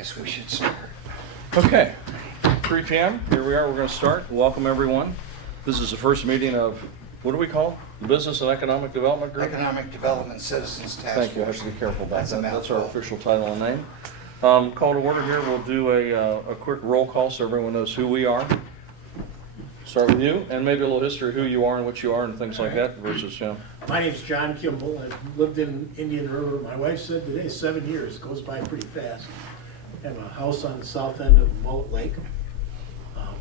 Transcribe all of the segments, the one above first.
guess we should start. Okay, 3 p.m. Here we are. We're going to start. Welcome, everyone. This is the first meeting of, what do we call it? The Business and Economic Development Group? Economic Development Citizens Task Force. Thank you. I have to be careful about That's a that. That's our mouthful. official title and name. Call to order here. We'll do a quick roll call so everyone knows who we are. Start with you, and maybe a little history of who you are and what you are and things like that versus, My name's John Kimball. I've lived in Indian River. My wife said today 7 years. Goes by pretty fast. I have a house on the south end of Mullet Lake.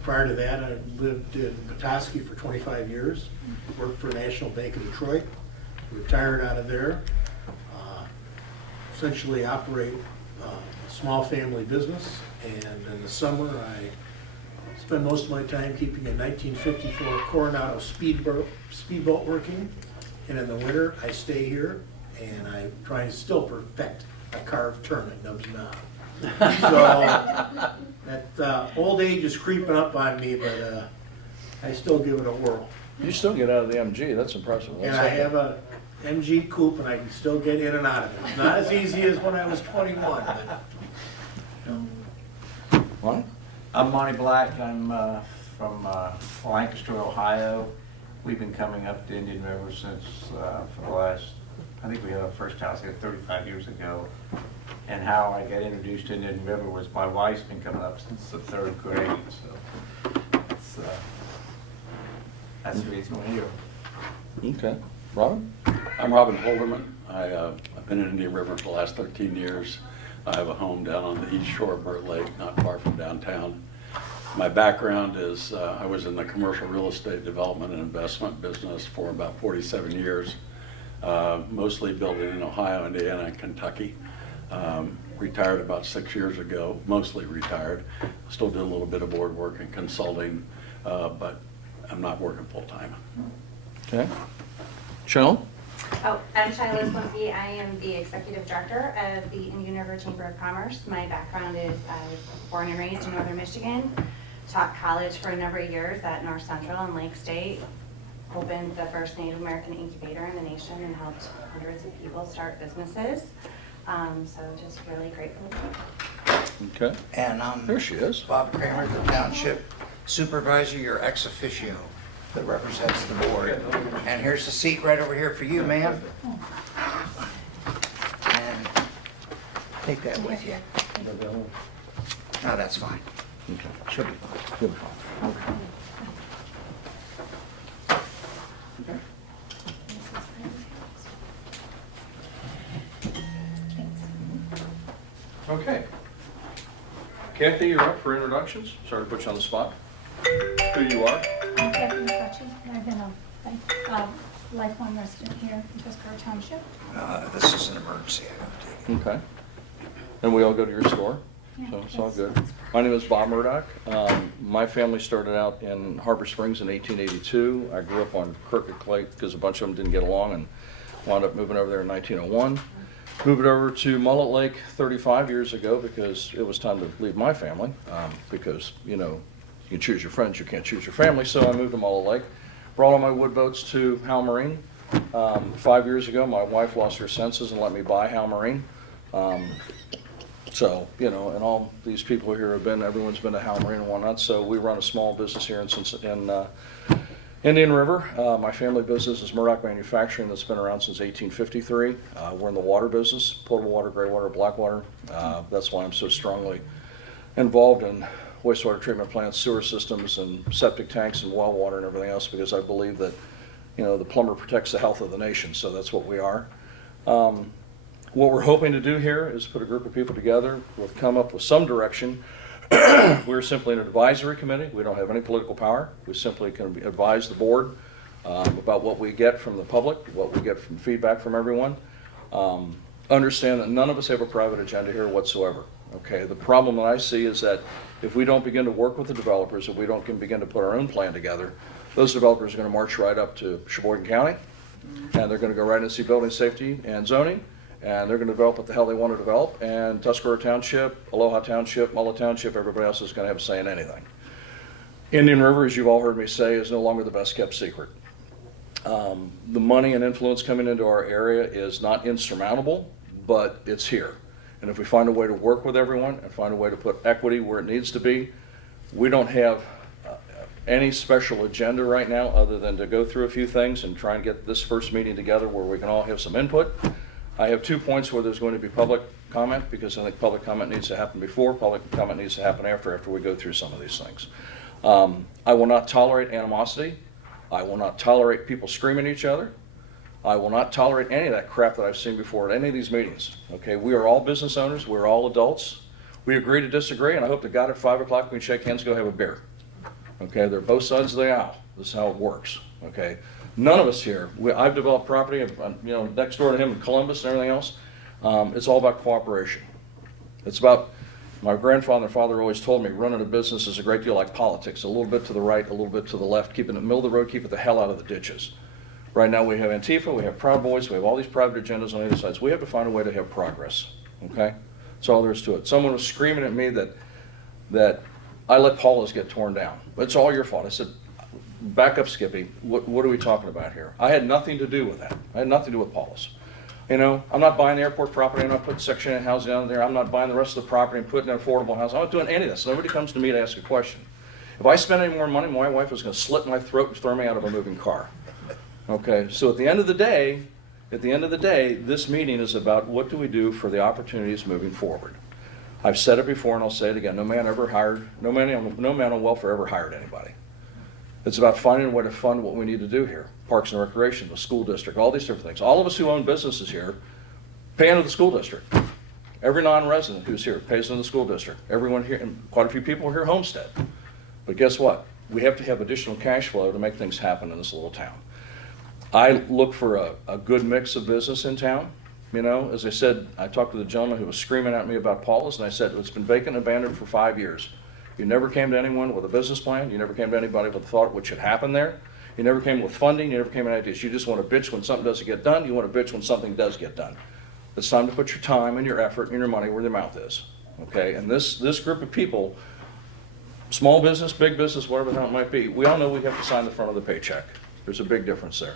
Prior to that, I lived in Petoskey for 25 years. Worked for National Bank of Detroit. Retired out of there. Essentially operate a small family business. And in the summer, I spend most of my time keeping a 1954 Coronado speedboat working. And in the winter, I stay here and I try to still perfect a carved turn at Nub's Knob. So that old age is creeping up on me, but I still give it a whirl. you still get out of the MG. That's impressive. And I have a MG coupe and I can still get in and out of it. It's not as easy as when I was 21, but What? I'm Monty Black. I'm from Lancaster, Ohio. We've been coming up to Indian River since for the last, I think we had our first house here 35 years ago. And how I got introduced to Indian River was my wife's been coming up since the 3rd grade. So that's the reason we're here. Okay. Robin? I'm Robin Holderman. I've been in Indian River for the last 13 years. I have a home down on the east shore of Burt Lake, not far from downtown. My background is I was in the commercial real estate development and investment business for about 47 years, mostly building in Ohio, Indiana, and Kentucky. Retired about 6 years ago, mostly retired. Still do a little bit of board work and consulting, but I'm not working full-time. Okay. Cheryl? Oh, I'm Shiloh Slimpy. I am the Executive Director of the Indian River Chamber of Commerce. My background is I was born and raised in Northern Michigan, taught college for a number of years at North Central and Lake State, opened the first Native American incubator in the nation and helped hundreds of people start businesses. So just really grateful. Okay. And There she is. Bob Kramer, the Township Supervisor, your ex officio that represents the board. And here's the seat right over here for you, ma'am. And take that with you. No, that's fine. Okay. She'll be fine. You'll be fine. Okay. Okay. Kathy, you're up for introductions. Sorry to put you on the spot. Who you are? I'm Kathy McCutcheon, and I've been a lifelong resident here in Tuscarora Township. This is an emergency, I don't take it. Okay. And we all go to your store, Yeah, so it's all that's- good. My name is Bob Murdoch. My family started out in Harbor Springs in 1882. I grew up on Crooked Lake because a bunch of them didn't get along and wound up moving over there in 1901. Moved over to Mullet Lake 35 years ago because it was time to leave my family because, you know, you can choose your friends, you can't choose your family. So I moved to Mullet Lake, brought all my wood boats to Hal Marine. 5 years ago, my wife lost her senses and let me buy Hal Marine. So, you know, and all these people here have been, everyone's been to Hal Marine and whatnot. So we run a small business here in Indian River. My family business is Murdoch Manufacturing that's been around since 1853. We're in the water business, potable water, gray water, black water. That's why I'm so strongly involved in wastewater treatment plants, sewer systems, and septic tanks and well water and everything else because I believe that, you know, the plumber protects the health of the nation, so that's what we are. What we're hoping to do here is put a group of people together, we'll come up with some direction. We're simply an advisory committee. We don't have any political power. We simply can advise the board about what we get from the public, what we get from feedback from everyone. Understand that none of us have a private agenda here whatsoever. Okay, the problem that I see is that if we don't begin to work with the developers, if we don't begin to put our own plan together, those developers are going to march right up to Sheboygan County, and they're going to go right into see building safety and zoning, and they're going to develop what the hell they want to develop, and Tuscarora Township, Aloha Township, Mullet Township, everybody else is going to have a say in anything. Indian River, as you've all heard me say, is no longer the best kept secret. The money and influence coming into our area is not insurmountable, but it's here. And if we find a way to work with everyone and find a way to put equity where it needs to be, we don't have any special agenda right now other than to go through a few things and try and get this first meeting together where we can all have some input. I have 2 points where there's going to be public comment, because I think public comment needs to happen before, public comment needs to happen after we go through some of these things. I will not tolerate animosity. I will not tolerate people screaming at each other. I will not tolerate any of that crap that I've seen before at any of these meetings. Okay, we are all business owners. We're all adults. We agree to disagree, and I hope to God at 5 o'clock we can shake hands and go have a beer. Okay, they're both sides of the aisle. This is how it works. Okay, none of us here. I've developed property, next door to him in Columbus and everything else. It's all about cooperation. It's about, my grandfather and father always told me, running a business is a great deal like politics. A little bit to the right, a little bit to the left. Keep it in the middle of the road. Keep it the hell out of the ditches. Right now we have Antifa, we have Proud Boys, we have all these private agendas on either sides. We have to find a way to have progress. Okay, that's all there is to it. Someone was screaming at me that I let Paula's get torn down. It's all your fault. I said, back up, Skippy. What are we talking about here? I had nothing to do with that. I had nothing to do with Paula's. I'm not buying the airport property. I'm not putting Section 8 housing down there. I'm not buying the rest of the property and putting in affordable housing. I'm not doing any of this. Nobody comes to me to ask a question. If I spend any more money, my wife is going to slit my throat and throw me out of a moving car. Okay, so at the end of the day, this meeting is about what do we do for the opportunities moving forward. I've said it before and I'll say it again. No man on welfare ever hired anybody. It's about finding a way to fund what we need to do here. Parks and Recreation, the school district, all these different things. All of us who own businesses here pay into the school district. Every non-resident who's here pays into the school district. Everyone here, and quite a few people here homestead. But guess what? We have to have additional cash flow to make things happen in this little town. I look for a good mix of business in town. As I said, I talked to the gentleman who was screaming at me about Paula's, and I said, it's been vacant and abandoned for 5 years. You never came to anyone with a business plan. You never came to anybody with a thought what should happen there. You never came with funding. You never came with ideas. You just want to bitch when something doesn't get done. You want to bitch when something does get done. It's time to put your time and your effort and your money where their mouth is. Okay? And this group of people, small business, big business, whatever the hell it might be, we all know we have to sign the front of the paycheck. There's a big difference there.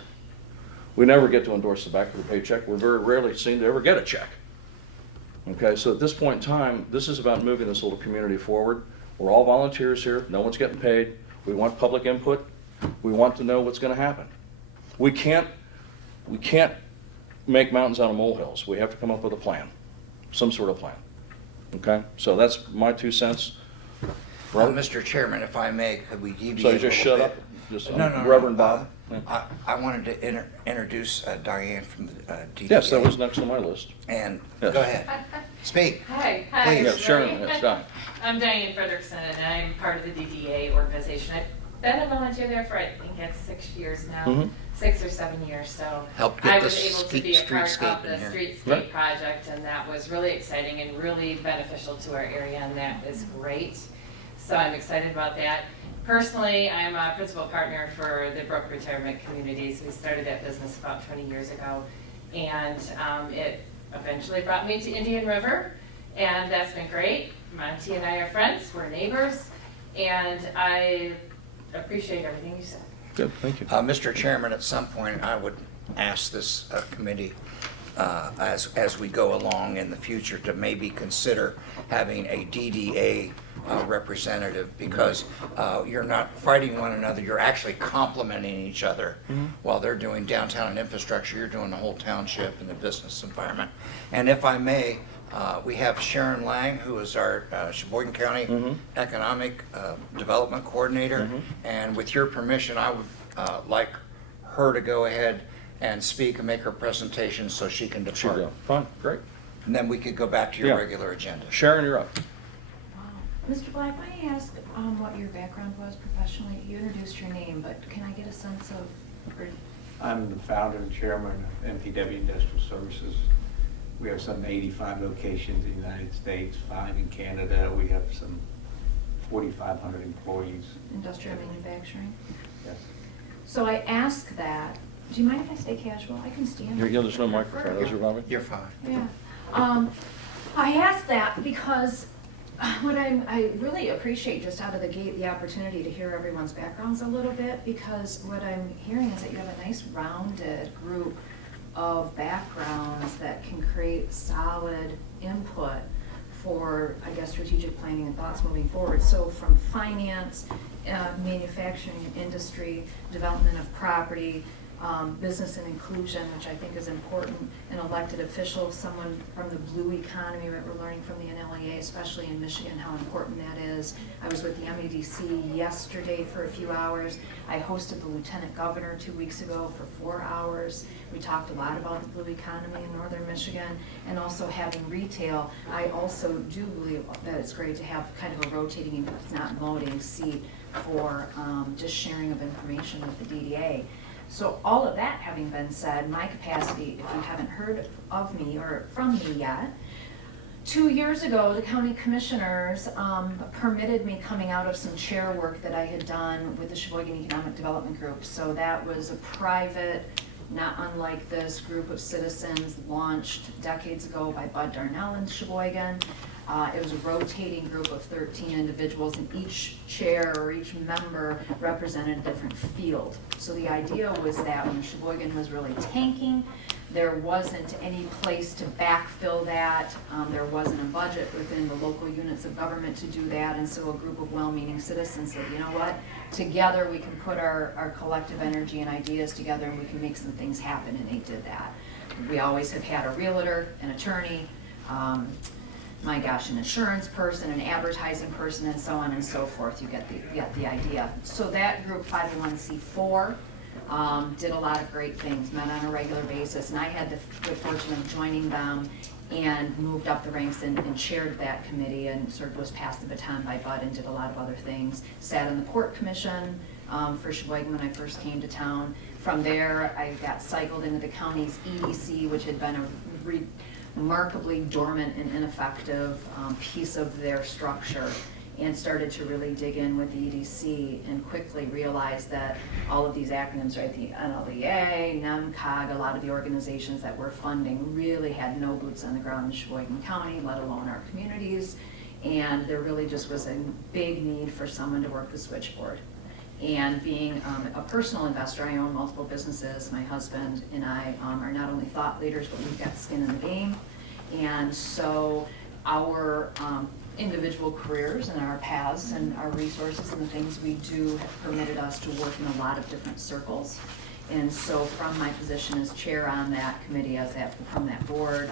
We never get to endorse the back of the paycheck. We're very rarely seen to ever get a check. Okay, so at this point in time, this is about moving this little community forward. We're all volunteers here. No one's getting paid. We want public input. We want to know what's going to happen. We can't make mountains out of molehills. We have to come up with a plan, some sort of plan. Okay, so that's my 2 cents. Well, Mr. Chairman, if I may, could we deviate So a you just little shut bit? up? Just No. Reverend Bob? I wanted to introduce Diane from the DDA. Yes, that was next on my list. And, Yes. go ahead, speak. Hi, Please. Yeah, Sharon, everybody. yes, Diane. I'm Diane Frederickson, and I'm part of the DDA organization. I've been a volunteer there for, I think it's 6 years now, Mhm. 6 or 7 years, so. Helped get I the was able to be a part streetscape of the in here. streetscape Right. project, and that was really exciting and really beneficial to our area, and that is great. So I'm excited about that. Personally, I'm a principal partner for the Brook Retirement Communities. We started that business about 20 years ago, and it eventually brought me to Indian River, and that's been great. Monty and I are friends, we're neighbors, and I appreciate everything you said. Good, thank you. Mr. Chairman, at some point, I would ask this committee, as we go along in the future, to maybe consider having a DDA representative, because you're not fighting one another, you're actually complementing each other. While they're doing downtown and infrastructure, you're doing the whole township and the business environment. And if I may, we have Sharen Lange, who is our Sheboygan County Economic Development Coordinator. And with your permission, I would like her to go ahead and speak and make her presentation so she can Sure, depart. yeah. Fine, great. And then we could go back to your Yeah. regular agenda. Sharon, you're up. Mr. Black, may I ask what your background was professionally? You introduced your name, but can I get a sense of, I'm the founder and chairman of MPW Industrial Services. We have some 85 locations in the United States, 5 in Canada. We have some 4,500 employees. industrial manufacturing? Yes. So I ask that, do you mind if I stay casual? I can stand. Yeah, there's no microphone, is there, Bobby? You're fine. Yeah. I ask that because I really appreciate just out of the gate the opportunity to hear everyone's backgrounds a little bit, because what I'm hearing is that you have a nice rounded group of backgrounds that can create solid input for, I guess, strategic planning and thoughts moving forward. So from finance, manufacturing, industry, development of property, business and inclusion, which I think is important, an elected official, someone from the blue economy, right? We're learning from the NLEA, especially in Michigan, how important that is. I was with the MEDC yesterday for a few hours. I hosted the Lieutenant Governor 2 weeks ago for 4 hours. We talked a lot about the blue economy in northern Michigan, and also having retail. I also do believe that it's great to have kind of a rotating, if it's not voting, seat for just sharing of information with the DDA. So all of that having been said, my capacity, if you haven't heard of me or from me yet, 2 years ago, the county commissioners permitted me coming out of some chair work that I had done with the Sheboygan Economic Development Group. So that was a private, not unlike this, group of citizens launched decades ago by Bud Darnell in Sheboygan. It was a rotating group of 13 individuals, and each chair or each member represented a different field. So the idea was that when Sheboygan was really tanking, there wasn't any place to backfill that. There wasn't a budget within the local units of government to do that, and so a group of well-meaning citizens said, you know what, together we can put our collective energy and ideas together and we can make some things happen, and they did that. We always have had a realtor, an attorney, my gosh, an insurance person, an advertising person, and so on and so forth. You get the idea. So that group, 501c4, did a lot of great things, met on a regular basis, and I had the good fortune of joining them and moved up the ranks and chaired that committee, and sort of was passed the baton by Bud and did a lot of other things. Sat on the Port Commission for Sheboygan when I first came to town. From there, I got cycled into the county's EDC, which had been a remarkably dormant and ineffective piece of their structure, and started to really dig in with the EDC and quickly realized that all of these acronyms, right, the NLEA, NEMCOG, a lot of the organizations that were funding really had no boots on the ground in Sheboygan County, let alone our communities, and there really just was a big need for someone to work the switchboard. And being a personal investor, I own multiple businesses. My husband and I are not only thought leaders, but we've got skin in the game. And so our individual careers and our paths and our resources and the things we do have permitted us to work in a lot of different circles. And so from my position as chair on that committee, from that board,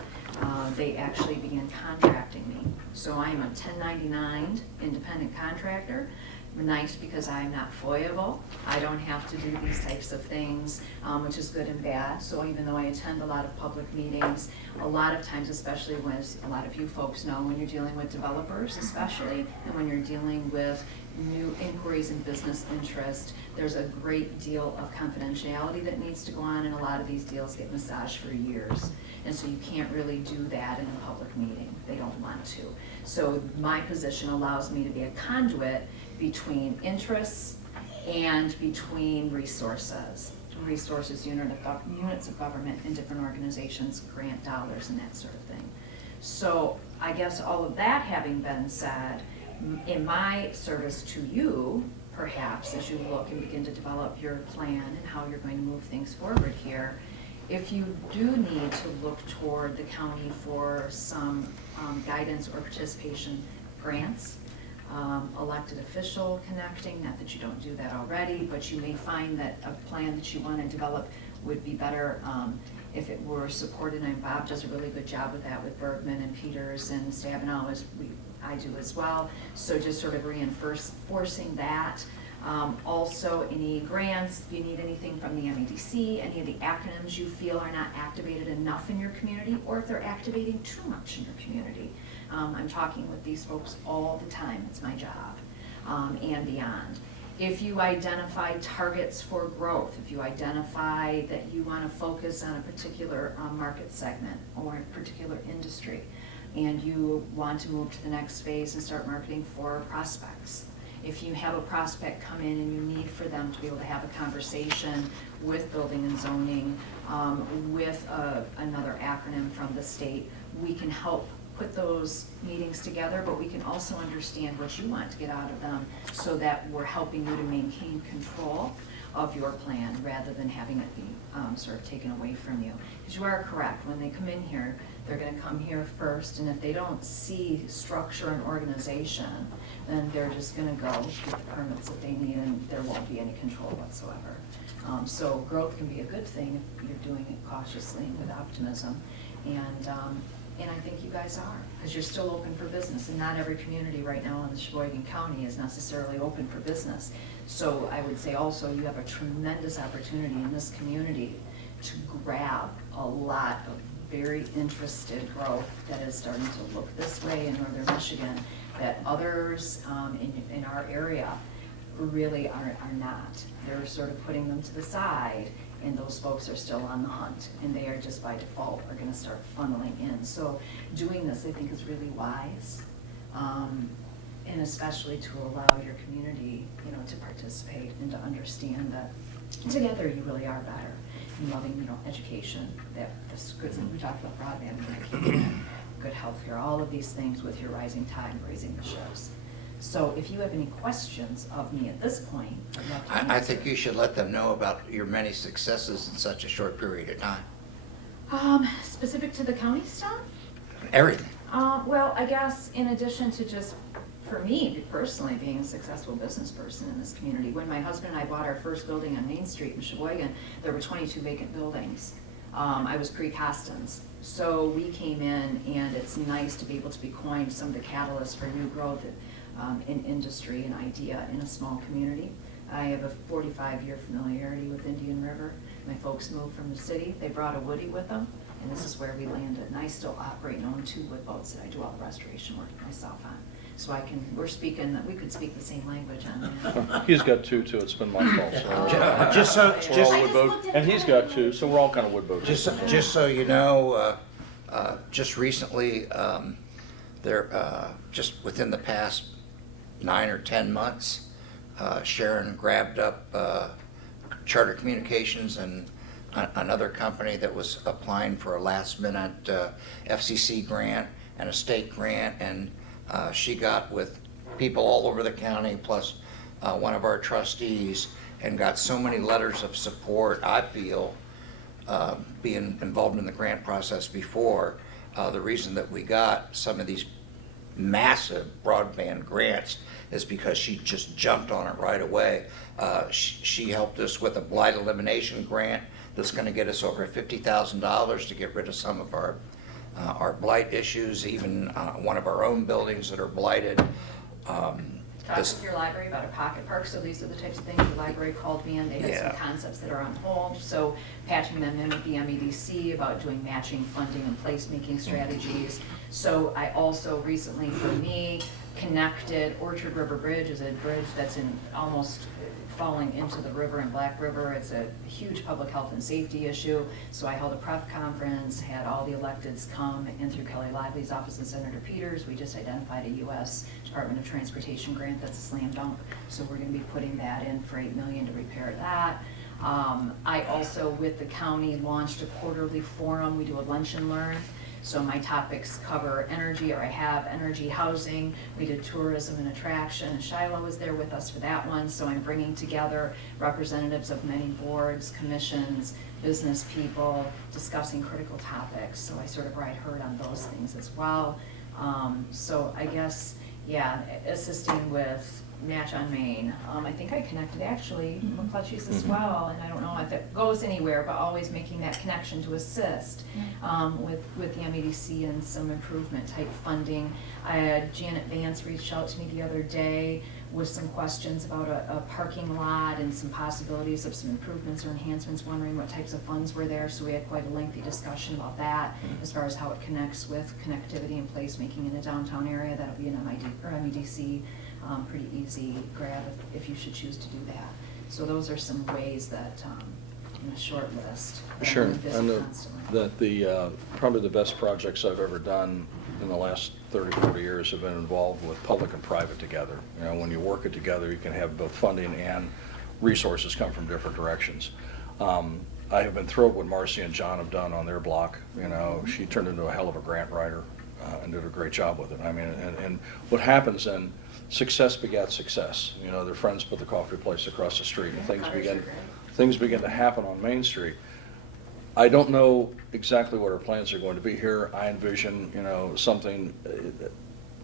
they actually began contracting me. So I am a 1099 independent contractor. Nice because I'm not FOIA-able. I don't have to do these types of things, which is good and bad. So even though I attend a lot of public meetings, a lot of times, especially when, as a lot of you folks know, when you're dealing with developers especially, and when you're dealing with new inquiries and business interest, there's a great deal of confidentiality that needs to go on, and a lot of these deals get massaged for years. And so you can't really do that in a public meeting. They don't want to. So my position allows me to be a conduit between interests and between resources, units of government and different organizations, grant dollars and that sort of thing. So I guess all of that having been said, in my service to you, perhaps as you look and begin to develop your plan and how you're going to move things forward here, if you do need to look toward the county for some guidance or participation, grants, elected official connecting, not that you don't do that already, but you may find that a plan that you want to develop would be better if it were supported, and Bob does a really good job with that with Bergman and Peters and Stabenow, as I do as well. So just sort of reinforcing that. Also, any grants, if you need anything from the MEDC, any of the acronyms you feel are not activated enough in your community, or if they're activating too much in your community. I'm talking with these folks all the time, it's my job, and beyond. If you identify targets for growth, if you identify that you want to focus on a particular market segment or a particular industry, and you want to move to the next phase and start marketing for prospects. If you have a prospect come in and you need for them to be able to have a conversation with building and zoning, with another acronym from the state, we can help put those meetings together, but we can also understand what you want to get out of them so that we're helping you to maintain control of your plan rather than having it be sort of taken away from you. Because you are correct, when they come in here, they're gonna come here first, and if they don't see structure and organization, then they're just gonna go get the permits that they need, and there won't be any control whatsoever. So growth can be a good thing if you're doing it cautiously and with optimism. And I think you guys are, because you're still open for business, and not every community right now in the Sheboygan County is necessarily open for business. So I would say also you have a tremendous opportunity in this community to grab a lot of very interested growth that is starting to look this way in northern Michigan that others in our area really are not. They're sort of putting them to the side, and those folks are still on the hunt, and they are just by default are gonna start funneling in. So doing this, I think, is really wise, and especially to allow your community, to participate and to understand that together you really are better. And loving, education, that this good thing we talked about, broadband, good healthcare, all of these things with your rising tide raising the ships. So if you have any questions of me at this point, I'd love to I answer. think you should let them know about your many successes in such a short period of time. Specific to the county stuff? Everything. Well, I guess in addition to just, for me personally, being a successful business person in this community, when my husband and I bought our first building on Main Street in Sheboygan, there were 22 vacant buildings. I was pre-Costins. So we came in, and it's nice to be able to be coined some of the catalysts for new growth in industry and idea in a small community. I have a 45-year familiarity with Indian River. My folks moved from the city. They brought a Woody with them, and this is where we landed. And I still operate and own 2 wood boats that I do all the restoration work myself on. So we could speak the same language on that. He's got 2 too, it's been my fault. So Just so, we're all I wood just boat, looked at and he's got 2, so we're all kind of wood boats. just so you know, just recently, just within the past 9 or 10 months, Sharen grabbed up Charter Communications and another company that was applying for a last-minute FCC grant and a state grant, and she got with people all over the county, plus one of our trustees, and got so many letters of support. I feel, being involved in the grant process before, the reason that we got some of these massive broadband grants is because she just jumped on it right away. She helped us with a blight elimination grant that's going to get us over $50,000 to get rid of some of our blight issues, even one of our own buildings that are blighted. Talk with your library about a pocket park, so these are the types of things the library called me in. They had some concepts that are on hold, so patching them in with the MEDC about doing matching funding and placemaking strategies. So I also recently, for me, connected Orchard River Bridge is a bridge that's almost falling into the river in Black River. It's a huge public health and safety issue. So I held a prep conference, had all the electeds come, and through Kelly Lively's office and Senator Peters, we just identified a U.S. Department of Transportation grant that's a slam dunk. So we're going to be putting that in for $8 million to repair that. I also, with the county, launched a quarterly forum. We do a lunch and learn. So my topics cover energy, or I have energy, housing. We did tourism and attraction. Shiloh was there with us for that one. So I'm bringing together representatives of many boards, commissions, business people, discussing critical topics. So I sort of ride herd on those things as well. So I guess, assisting with Match on Main. I think I connected actually McClutchy's as well, and I don't know if it goes anywhere, but always making that connection to assist with the MEDC and some improvement type funding. I had Janet Vance reach out to me the other day with some questions about a parking lot and some possibilities of some improvements or enhancements, wondering what types of funds were there. So we had quite a lengthy discussion about that as far as how it connects with connectivity and placemaking in the downtown area. That'll be an MEDC. Pretty easy grab if you should choose to do that. So those are some ways that, in a short list. Sure, I know that the probably the best projects I've ever done in the last 30, 40 years have been involved with public and private together. When you work it together, you can have both funding and resources come from different directions. I have been thrilled what Marcy and John have done on their block. She turned into a hell of a grant writer. and did a great job with it. I mean, and what happens then, success begets success. You know, their friends put the coffee place across the street, and things begin to happen on Main Street. I don't know exactly what our plans are going to be here. I envision, you know, something,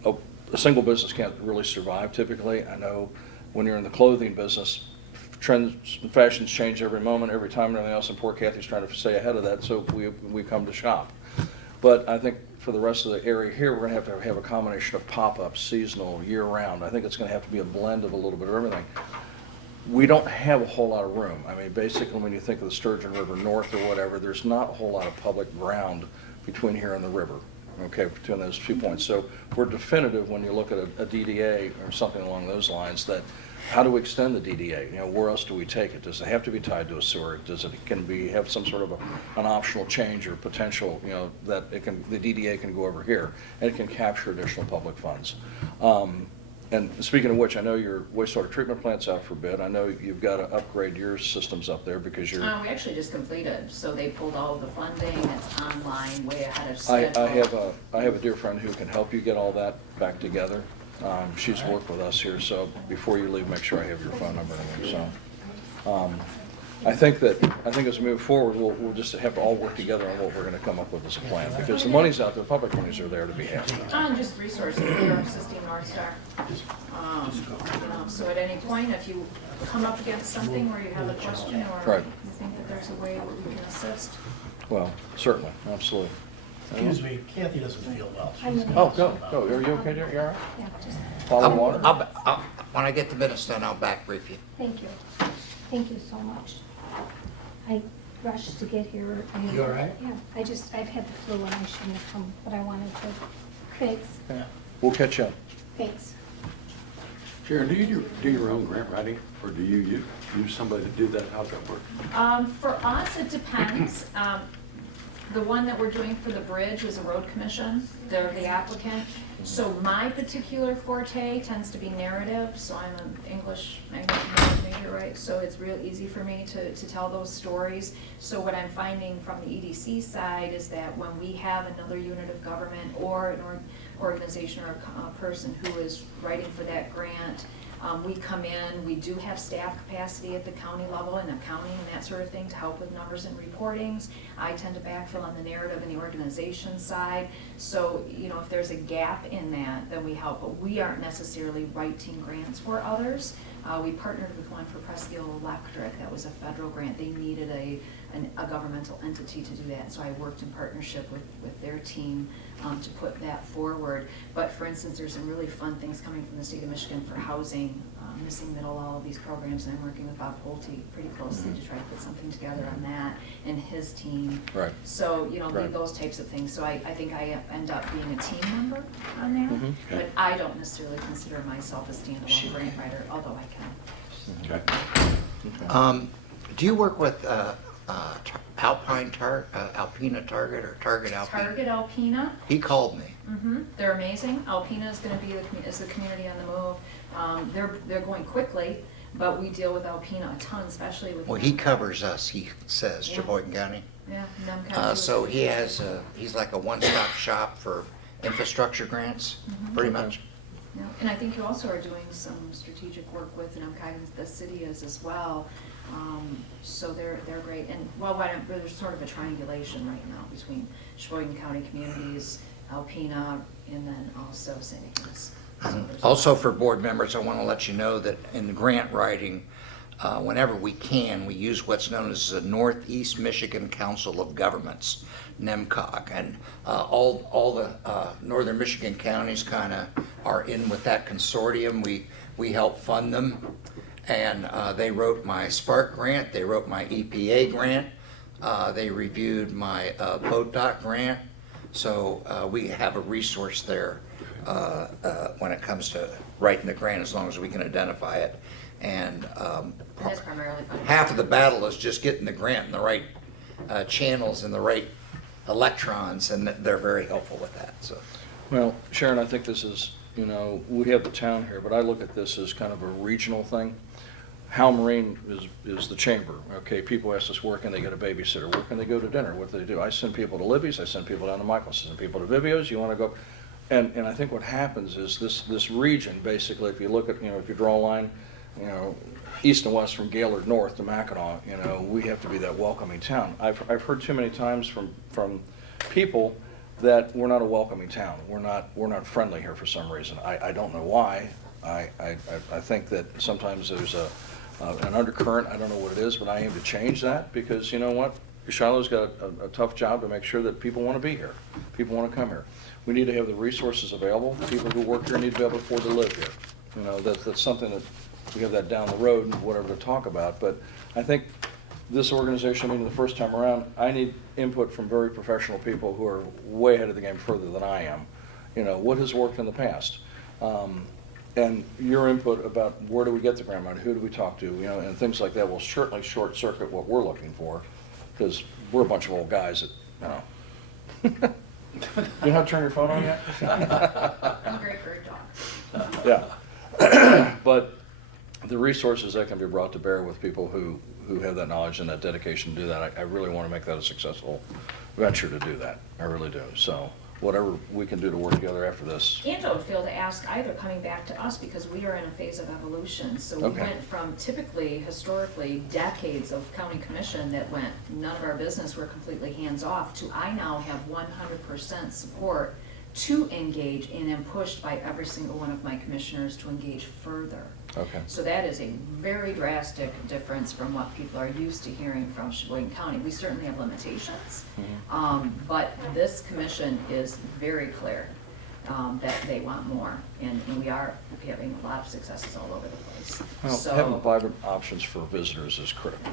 a single business can't really survive typically. I know when you're in the clothing business, trends and fashions change every moment, every time, and everything else, and poor Kathy's trying to stay ahead of that, so we come to shop. But I think for the rest of the area here, we're going to have a combination of pop-ups, seasonal, year-round. I think it's going to have to be a blend of a little bit of everything. We don't have a whole lot of room. I mean, basically, when you think of the Sturgeon River North or whatever, there's not a whole lot of public ground between here and the river, okay, between those 2 points. So we're definitive when you look at a DDA or something along those lines that how do we extend the DDA? You know, where else do we take it? Does it have to be tied to a sewer? Does it have some sort of an optional change or potential? You know, that the DDA can go over here and it can capture additional public funds. And speaking of which, I know your wastewater treatment plant's out for bid. I know you've got to upgrade your systems up there because you're. We actually just completed, so they pulled all of the funding. It's online, way ahead of schedule. I have a dear friend who can help you get all that back together. She's worked with us here, so before you leave, make sure I have your phone number and everything. So, I think as we move forward, we'll just have to all work together on what we're going to come up with as a plan, because the money's out there, public monies are there to be had. Just resources for our existing North Star. You know, so at any point, if you come up against something where you have a question or Right. you think that there's a way that we can assist. Well, certainly, absolutely. Excuse me, Kathy doesn't feel well. She's got Oh, something go. about- Are you okay, dear? You all right? Yeah, just, Follow water? When I get the minutes done, I'll back brief you. thank you. Thank you so much. I rushed to get here. and- You all right? Yeah, I've had the flu and I shouldn't have come, but I wanted to. Thanks, Yeah. We'll catch up. thanks. Sharon, do you do your own grant writing, or do you use somebody to do that? How's that work? For us, it depends. The one that we're doing for the bridge is a road commission. They're the applicant. So my particular forte tends to be narrative, so I'm an English major, right? So it's real easy for me to tell those stories. So what I'm finding from the EDC side is that when we have another unit of government or an organization or a person who is writing for that grant, we come in, we do have staff capacity at the county level and accounting and that sort of thing to help with numbers and reportings. I tend to backfill on the narrative and the organization side. So, you know, if there's a gap in that, then we help. But we aren't necessarily writing grants for others. We partnered with one for Presque Isle Electric. That was a federal grant. They needed a governmental entity to do that. And so I worked in partnership with their team to put that forward. But for instance, there's some really fun things coming from the state of Michigan for housing, missing middle, all of these programs. And I'm working with Bob Pulte pretty closely to try to put something together on that and his team. Right. So, you know, Right. those types of things. So I think I end up being a team member on that. Mhm. But I don't necessarily consider myself a standalone grant writer, although I can. Okay. Do you work with Alpina Target or Target Alpina? Target Alpina. He called me. They're amazing. Alpina is going to be the community on the move. They're going quickly, but we deal with Alpina a ton, especially with. Well, he covers us, he says, Yeah. Sheboygan County. Yeah, Num County. So he's like a one-stop shop for infrastructure grants, pretty much. Yeah, and I think you also are doing some strategic work with, and I'm kind of, the city is as well. So they're great. And there's sort of a triangulation right now between Sheboygan County communities, Alpina, and then also St. Nicholas. So there's Also for board members, I want to let you know that in the grant writing, whenever we can, we use what's known as the Northeast Michigan Council of Governments, NEMCOG. And all the northern Michigan counties kind of are in with that consortium. We help fund them. And they wrote my Spark grant, they wrote my EPA grant, they reviewed my boat dock grant. So we have a resource there when it comes to writing the grant, as long as we can identify it. And That's primarily funded. half of the battle is just getting the grant in the right channels and the right electrons, and they're very helpful with that. So, Well, Sharon, I think this is, you know, we have the town here, but I look at this as kind of a regional thing. Hal Marine is the chamber, okay? People ask us, where can they get a babysitter? Where can they go to dinner? What do they do? I send people to Libby's, I send people down to Michael's, I send people to Vivio's. You want to go? And I think what happens is this region, basically, if you look at, if you draw a line, east and west from Gaylord north to Mackinac, we have to be that welcoming town. I've heard too many times from people that we're not a welcoming town. We're not friendly here for some reason. I don't know why. I think that sometimes there's an undercurrent. I don't know what it is, but I aim to change that, because you know what? Shiloh's got a tough job to make sure that people want to be here. People want to come here. We need to have the resources available. People who work here need to be able to afford to live here. That's something that we have that down the road and whatever to talk about. But I think this organization, the first time around, I need input from very professional people who are way ahead of the game, further than I am. What has worked in the past? And your input about where do we get the grant money, who do we talk to, and things like that will certainly short circuit what we're looking for, because we're a bunch of old guys that, You know how to turn your phone on yet? I'm a great bird dog. Yeah. But the resources that can be brought to bear with people who have that knowledge and that dedication to do that, I really want to make that a successful venture to do that. I really do. So whatever we can do to work together after this. And don't fail to ask either, coming back to us, because we are in a phase of evolution. So we Okay. went from typically, historically, decades of county commission that went, none of our business, we're completely hands-off, to I now have 100% support to engage, and am pushed by every single one of my commissioners to engage further. Okay. So that is a very drastic difference from what people are used to hearing from Sheboygan County. We certainly have limitations, but this commission is very clear that they want more, and we are having a lot of successes all over the place. Well, So- having vibrant options for visitors is critical.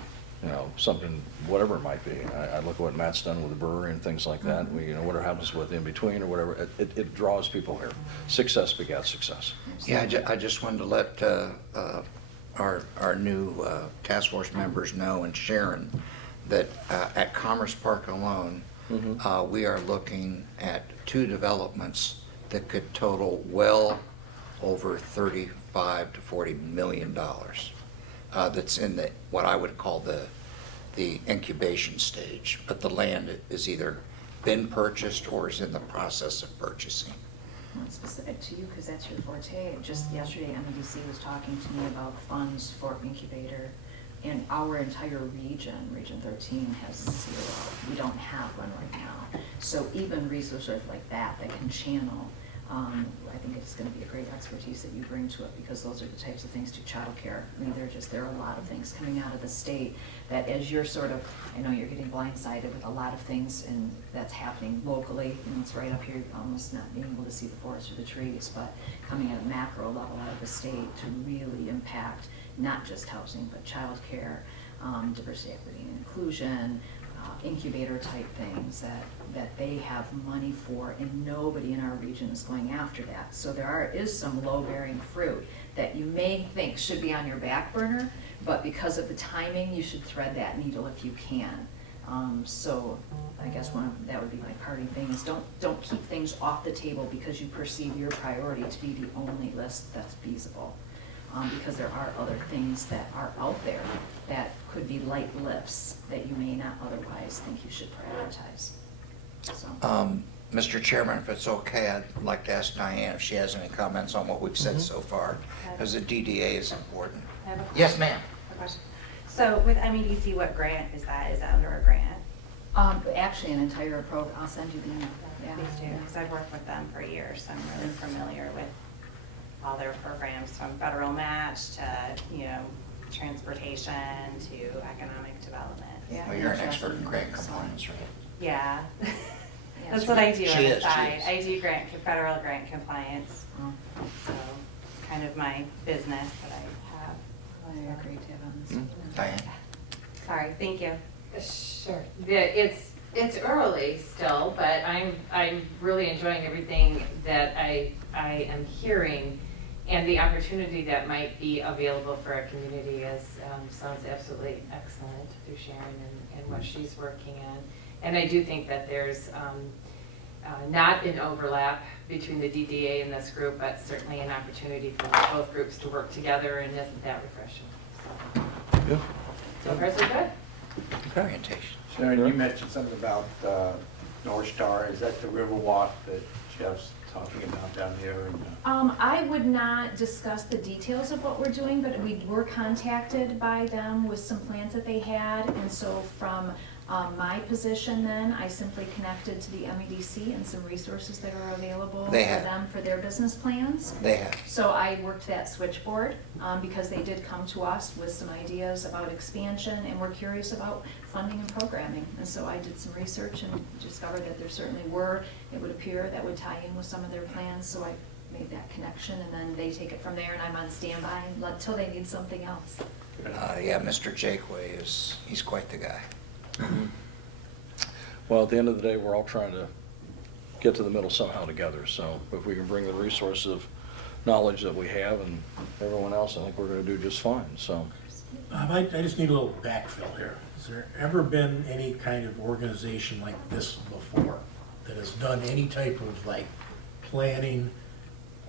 Something, whatever it might be. I look at what Matt's done with the brewery and things like that. Whatever happens with in between or whatever, it draws people here. Success begets success. Yeah, I just wanted to let our new task force members know, and Sharon, that at Commerce Park alone, we are looking at 2 developments that could total well over $35 to $40 million. That's in what I would call the incubation stage, but the land is either been purchased or is in the process of purchasing. Well, it's specific to you, because that's your forte. Just yesterday, MEDC was talking to me about funds for incubator, and our entire region, Region 13, has 0. We don't have one right now. So even resources like that can channel, I think it's going to be a great expertise that you bring to it, because those are the types of things to childcare. There are a lot of things coming out of the state that, as you're I know you're getting blindsided with a lot of things and that's happening locally. It's right up here, almost not being able to see the forest or the trees, but coming at a macro level out of the state to really impact not just housing, but childcare, diversity, equity, and inclusion, incubator type things that they have money for, and nobody in our region is going after that. So there is some low-bearing fruit that you may think should be on your back burner, but because of the timing, you should thread that needle if you can. So I guess that would be my parting thing, is don't keep things off the table because you perceive your priority to be the only list that's feasible. Because there are other things that are out there that could be light lifts that you may not otherwise think you should prioritize. So. Mr. Chairman, if it's okay, I'd like to ask Diane if she has any comments on what we've said so far, because the DDA is important. I have a question. Yes, ma'am. A question. So with MEDC, what grant is that? Is that under a grant? Actually, an entire program. I'll send you the email. Please do, because I've worked with them for years. So I'm really familiar with all their programs, from federal match to, transportation to economic development. Yeah. Well, you're an expert in grant compliance, right? Yeah. Yeah, That's what I do on She the is, side. she I do federal grant compliance. Oh, So it's kind of my business that I have. I agree to have on this. Diane? Sorry, thank you. Sure. It's early still, but I'm really enjoying everything that I am hearing, and the opportunity that might be available for our community sounds absolutely excellent through Sharon and what she's working on. And I do think that there's not an overlap between the DDA and this group, but certainly an opportunity for both groups to work together, and isn't that refreshing? So far so good. Orientation. Sharon, you mentioned something about North Star. Is that the Riverwalk that Jeff's talking about down there? And, I would not discuss the details of what we're doing, but we were contacted by them with some plans that they had, and so from my position then, I simply connected to the MEDC and some resources that are available for They have. them for their business plans. They have. So I worked that switchboard, because they did come to us with some ideas about expansion, and we're curious about funding and programming. And so I did some research and discovered that there certainly were, it would appear, that would tie in with some of their plans, so I made that connection, and then they take it from there, and I'm on standby until they need something else. Yeah, Mr. Jakeway he's quite the guy. Well, at the end of the day, we're all trying to get to the middle somehow together, so if we can bring the resources of knowledge that we have and everyone else, I think we're gonna do just fine, so. I just need a little backfill here. Has there ever been any kind of organization like this before that has done any type of like planning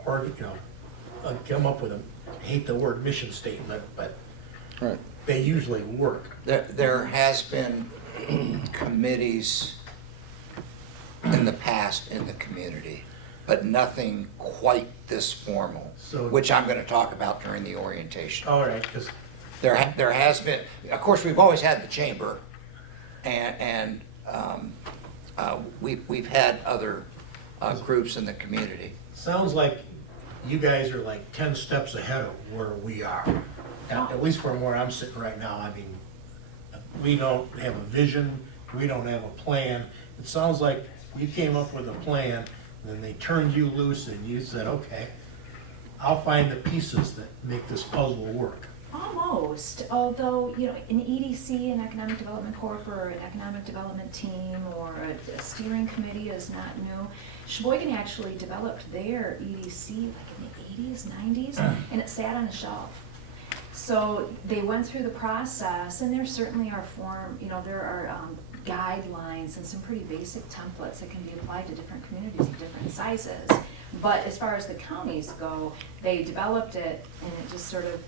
or, come up with I hate the word mission statement, but Right. they usually work. There has been committees in the past in the community, but nothing quite this formal, So- which I'm going to talk about during the orientation. All right, because There has been, of course, we've always had the chamber, and we've had other groups in the community. sounds like you guys are like 10 steps ahead of where we are. At least from where I'm sitting right now. I mean, we don't have a vision, we don't have a plan. It sounds like you came up with a plan, and then they turned you loose and you said, okay, I'll find the pieces that make this puzzle work. Almost, although, an EDC, an Economic Development Corp, or an Economic Development Team, or a steering committee is not new. Sheboygan actually developed their EDC like in the 80s, 90s, and it sat on a shelf. So they went through the process, and there certainly are there are guidelines and some pretty basic templates that can be applied to different communities of different sizes. But as far as the counties go, they developed it, and it just sort of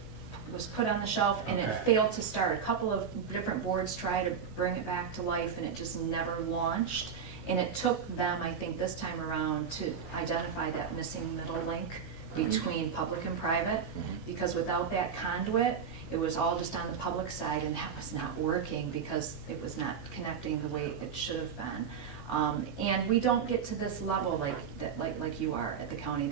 was put on the shelf, and it Okay. failed to start. A couple of different boards tried to bring it back to life, and it just never launched. And it took them, I think, this time around to identify that missing middle link between public and private, because without that conduit, it was all just on the public side, and that was not working because it was not connecting the way it should have been. And we don't get to this level like you are at the county.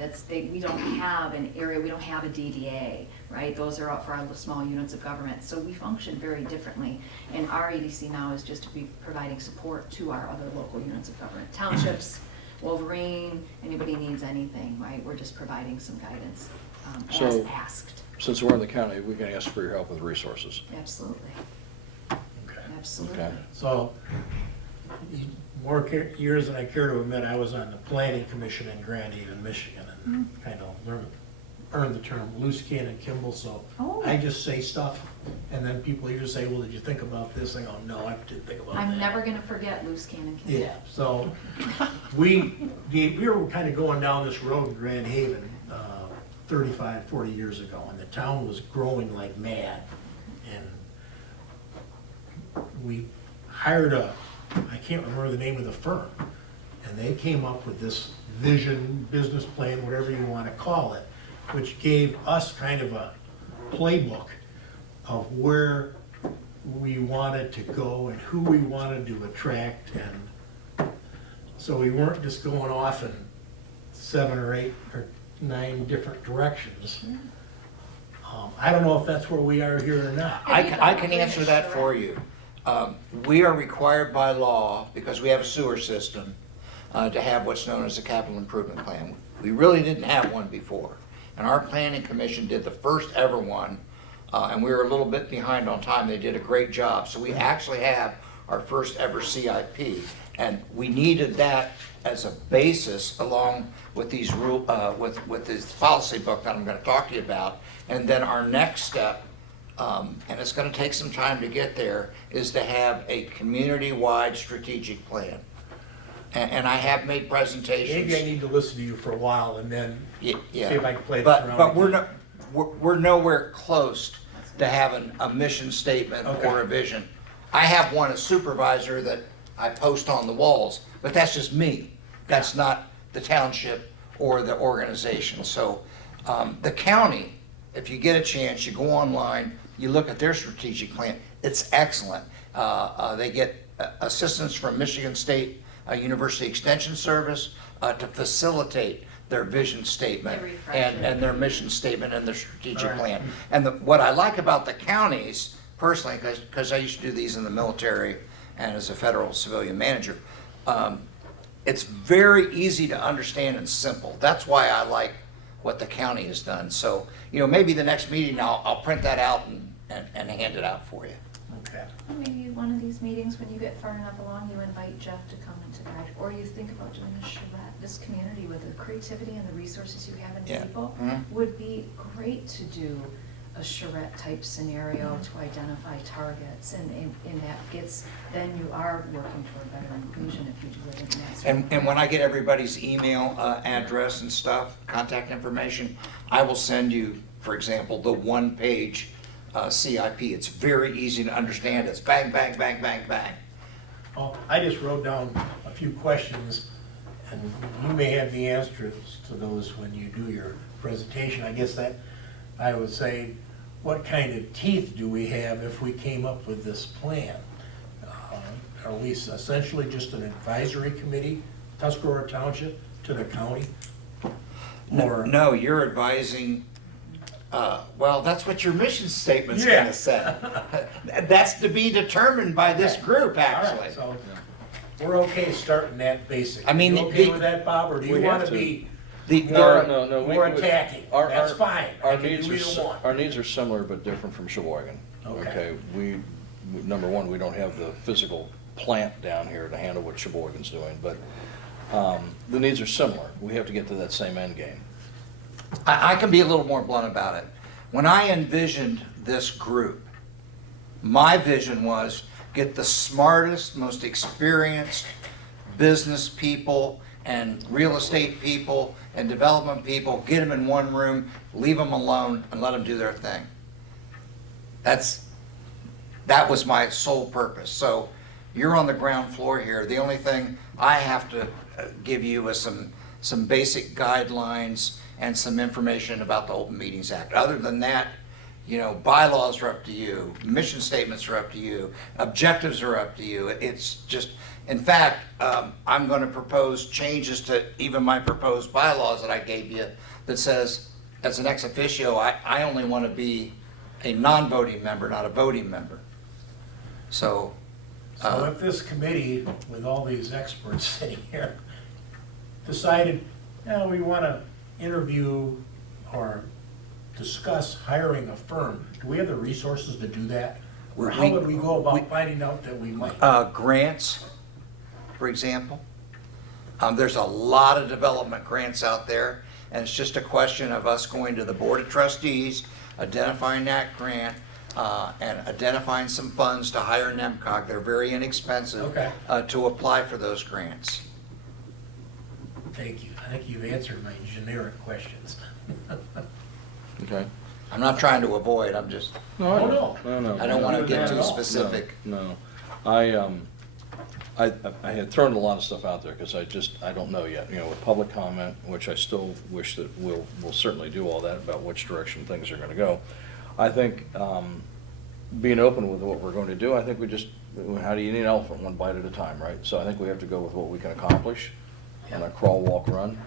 We don't have an area, we don't have a DDA, right? Those are out for our small units of government. So we function very differently. And our EDC now is just to be providing support to our other local units of government. Townships, Wolverine, anybody needs anything, right? We're just providing some guidance as So- asked. Since we're in the county, we can ask for your help with resources. Absolutely, Okay. absolutely. Okay. So, years than I care to admit, I was on the planning commission in Grand Haven, Michigan, and kind of earned the term loose cannon Kimball, so Oh. I just say stuff, and then people either say, well, did you think about this? I go, no, I didn't think about that. I'm never gonna forget Loose Cannon Kimball. Yeah, so, we were kind of going down this road in Grand Haven 35, 40 years ago, and the town was growing like mad, and we hired I can't remember the name of the firm, and they came up with this vision, business plan, whatever you want to call it, which gave us kind of a playbook of where we wanted to go and who we wanted to attract, and so we weren't just going off in 7 or 8 or 9 different directions. I don't know if that's where we are here or not. I can answer that for you. We are required by law, because we have a sewer system, to have what's known as a capital improvement plan. We really didn't have one before. And our planning commission did the first ever one, and we were a little bit behind on time. They did a great job. So we actually have our first ever CIP. And we needed that as a basis along with these with this policy book that I'm going to talk to you about. And then our next step, and it's going to take some time to get there, is to have a community-wide strategic plan. And I have made presentations. Maybe I need to listen to you for a while and then Yeah. see if I can play this But around. we're nowhere close to having a mission statement Okay. or a vision. I have one as supervisor that I post on the walls, but that's just me. That's not the township or the organization. So the county, if you get a chance, you go online, you look at their strategic plan, it's excellent. They get assistance from Michigan State University Extension Service to facilitate their vision statement They refresh it. and their mission statement and their strategic plan. And what I like about the counties, personally, because I used to do these in the military and as a federal civilian manager, it's very easy to understand and simple. That's why I like what the county has done. So, maybe the next meeting, I'll print that out and hand it out for you. Okay. Well, maybe one of these meetings, when you get far enough along, you invite Jeff to come and to guide, or you think about doing a charrette. This community, with the creativity and the resources you have in Yeah. people, Mhm. would be great to do a charrette type scenario to identify targets, and that gets, then you are working toward better inclusion if you do it in that sort of And when way. I get everybody's email address and stuff, contact information, I will send you, for example, the one-page CIP. It's very easy to understand. It's bang, bang, bang, bang, bang. Well, I just wrote down a few questions, and you may have the answers to those when you do your presentation. I guess that I would say, what kind of teeth do we have if we came up with this plan? Are we essentially just an advisory committee, Tuscarora Township, to the county? Or No, you're advising, well, that's what your mission statement's Yeah. gonna say. That's to be determined by this group, All actually. right, so we're okay starting that basic. I mean, You okay the- with that, Bob, or do you We want have to to. be There are- No, we- more we- attacking? our- That's our- fine. I Our can needs do are, either one. our needs are similar but different from Sheboygan. Okay. Number one, we don't have the physical plant down here to handle what Sheboygan's doing, but the needs are similar. We have to get to that same end game. I can be a little more blunt about it. When I envisioned this group, my vision was get the smartest, most experienced business people and real estate people and development people, get them in one room, leave them alone, and let them do their thing. That was my sole purpose. So you're on the ground floor here. The only thing I have to give you is some basic guidelines and some information about the Open Meetings Act. Other than that, bylaws are up to you, mission statements are up to you, objectives are up to you. It's just, in fact, I'm going to propose changes to even my proposed bylaws that I gave you that says, as an ex officio, I only want to be a non-voting member, not a voting member. So, So if this committee, with all these experts sitting here, decided, we want to interview or discuss hiring a firm, do we have the resources to do that? Or how would we go about finding out that we might? grants, for example. There's a lot of development grants out there, and it's just a question of us going to the Board of Trustees, identifying that grant, and identifying some funds to hire NEMCOG. They're very inexpensive Okay. to apply for those grants. Thank you. I think you've answered my generic questions. Okay? I'm not trying to avoid, I'm just, No, Oh, no. I don't want to get Not too at all. specific. No. I had thrown a lot of stuff out there because I don't know yet, with public comment, which I still wish that we'll certainly do all that about which direction things are going to go. I think being open with what we're going to do, I think how do you eat an elephant? One bite at a time, right? So I think we have to go with what we can accomplish and a crawl, walk, run.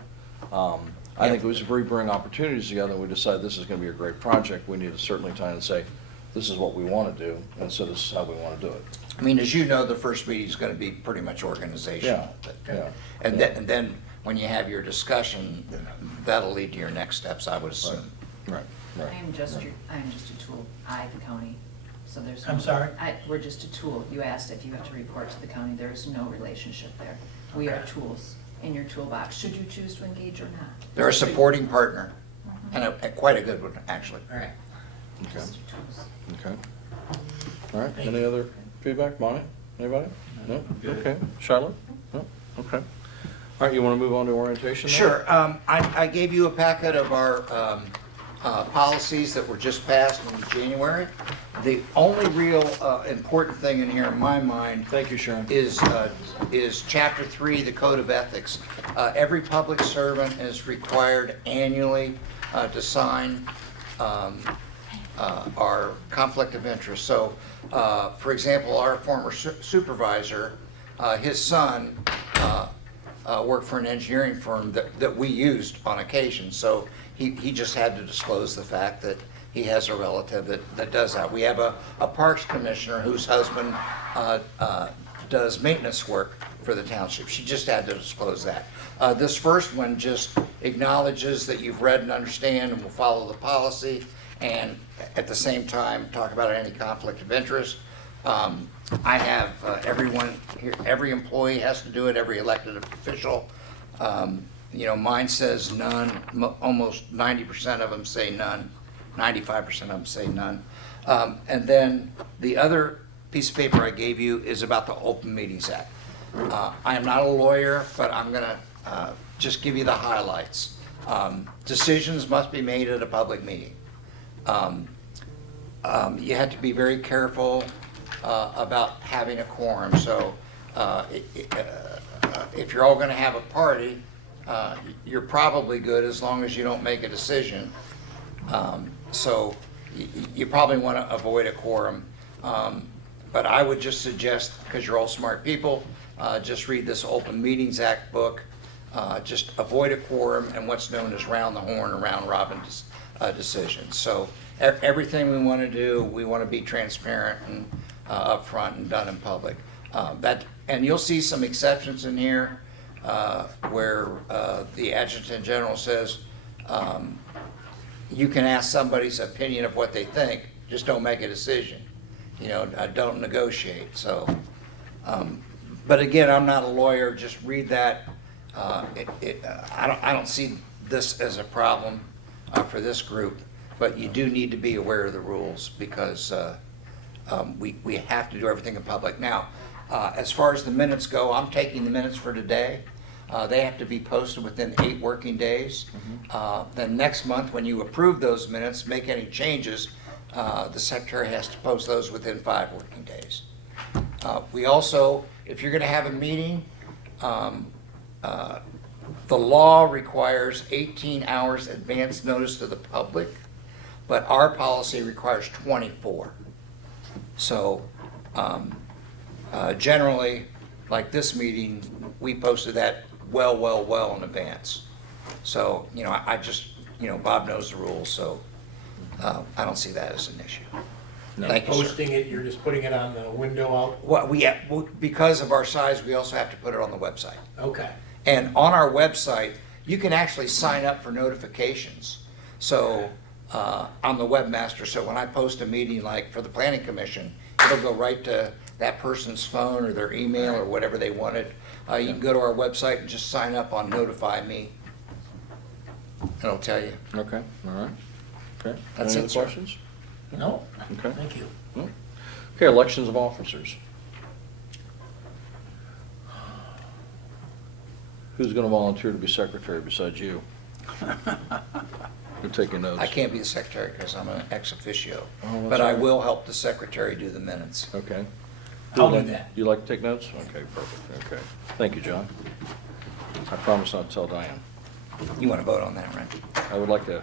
I think as we bring opportunities together and we decide this is going to be a great project, we need to certainly try and say, this is what we want to do, and so this is how we want to do it. I mean, as you know, the first meeting is going to be pretty much organizational. Yeah. And then when you have your discussion, that'll lead to your next steps, I would assume. Right. I am just a tool, the county, so there's. I'm sorry? We're just a tool. You asked if you have to report to the county, there is no relationship there. We are tools in your toolbox, should you choose to engage or not. They're a supporting partner, and quite a good one, actually. All right. Okay. Just tools. Okay. All right, any other feedback, Bonnie? Anybody? No? Okay. Charlotte? No? Okay. All right, you want to move on to orientation now? Sure. I gave you a packet of our policies that were just passed in January. The only real important thing in here in my mind Thank you, Sharon. is Chapter 3, the Code of Ethics. Every public servant is required annually to sign our conflict of interest. So, for example, our former supervisor, his son worked for an engineering firm that we used on occasion. So he just had to disclose the fact that he has a relative that does that. We have a parks commissioner whose husband does maintenance work for the township. She just had to disclose that. This first one just acknowledges that you've read and understand and will follow the policy, and at the same time talk about any conflict of interest. I have everyone here, every employee has to do it, every elected official. Mine says none. Almost 90% of them say none. 95% of them say none. And then the other piece of paper I gave you is about the Open Meetings Act. I am not a lawyer, but I'm going to just give you the highlights. Decisions must be made at a public meeting. You have to be very careful about having a quorum. So if you're all going to have a party, you're probably good as long as you don't make a decision. So you probably want to avoid a quorum. But I would just suggest, because you're all smart people, just read this Open Meetings Act book. Just avoid a quorum and what's known as round the horn or round robin decisions. So everything we want to do, we want to be transparent and upfront and done in public. And you'll see some exceptions in here where the Adjutant General says you can ask somebody's opinion of what they think, just don't make a decision. Don't negotiate. So, but again, I'm not a lawyer. Just read that. I don't see this as a problem for this group, but you do need to be aware of the rules because we have to do everything in public. Now, as far as the minutes go, I'm taking the minutes for today. They have to be posted within 8 working days. Then next month, when you approve those minutes, make any changes, the secretary has to post those within 5 working days. We also, if you're going to have a meeting, the law requires 18 hours advance notice to the public, but our policy requires 24. So generally, like this meeting, we posted that well in advance. So, I just, Bob knows the rules, so I don't see that as an issue. Thank you, sir. Posting it, you're just putting it on the window out? Well, because of our size, we also have to put it on the website. Okay. And on our website, you can actually sign up for notifications. So I'm the webmaster, so when I post a meeting like for the Planning Commission, it'll go right to that person's phone or their email or whatever they wanted. You can go to our website and just sign up on Notify Me. And it'll tell you. Okay, all right. Okay. That's Any it, other sir. questions? No? Okay. Thank you. Okay, elections of officers. Who's going to volunteer to be secretary besides you? You're taking notes. I can't be the secretary because I'm an ex officio, Oh, that's but I all right. will help the secretary do the minutes. Okay. I'll do that. You like to take notes? Okay, perfect, okay. Thank you, John. I promise not to tell Diane. You want to vote on that, right? I would like to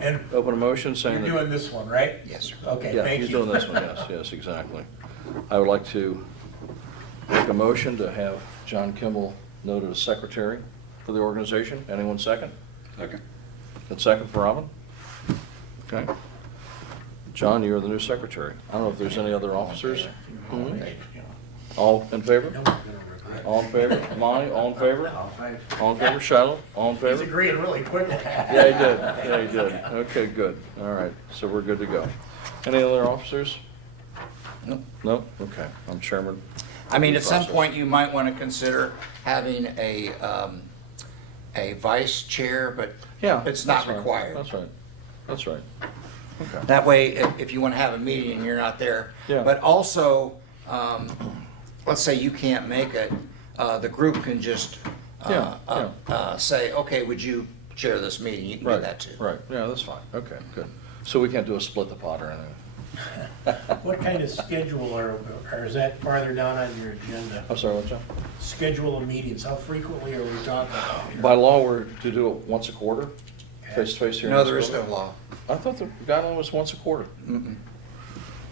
And open a motion you're saying that... doing this one, right? Yes, sir. Okay, Yeah, thank you. he's doing this one, yes, exactly. I would like to make a motion to have John Kimball noted as secretary for the organization. Anyone second? Okay. And second for Robin? Okay. John, you are the new secretary. I don't know if there's any other officers. All in favor? No, I'm gonna regret. All in favor? Monty, all in favor? All in favor? Shiloh, all in He's favor? agreeing really quick. Yeah, he did. Okay, good. All right, so we're good to go. Any other officers? Nope. No? Okay, I'm chairman. I mean, at some Process. point, you might want to consider having a vice chair, but Yeah. it's not that's right. required. That's right. Okay. That way, if you want to have a meeting and you're not there. Yeah. But also, let's say you can't make it, the group can just Yeah, say, okay, would you chair this meeting, you can do Right, that too. right, yeah, that's fine, okay, good. So we can't do a split the pot or anything? What kind of schedule or is that farther down on your agenda? I'm sorry, what, John? Schedule of meetings, how frequently are we talking about here? By law, we're to do it once a quarter, face-to-face here in No, this there is no building? law. I thought the guideline was once a quarter. Mm-mm.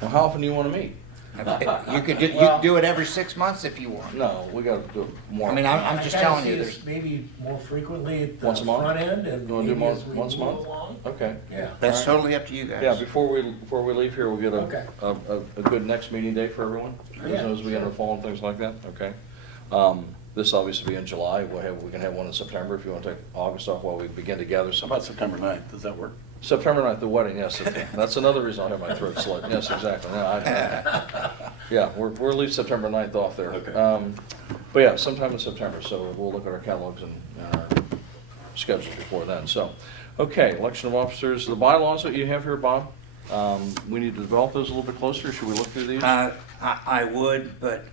Well, how often do you want to meet? You can do it every 6 months if you want. No, we gotta do it more. I mean, I'm just kinda telling see you, us there's, maybe more frequently at the Once a month? front end and You wanna do maybe more, as we once a move month? along. Okay. Yeah. that's All right. totally up to you guys. Yeah, before we leave here, we'll get Okay. a good next meeting date for everyone, Yeah, as we get into sure. fall and things like that, okay? This obviously be in July, we can have one in September if you want to take August off while we begin to gather How some. about September 9th? Does that work? September 9th, the wedding, yes, that's another reason I have my throat slit, yes, exactly, yeah, we're leave September 9th off there. Okay. But yeah, sometime in September, so we'll look at our catalogs and our schedules before then, so. Okay, election of officers, the bylaws that you have here, Bob, we need to develop those a little bit closer, should we look through these? I would, but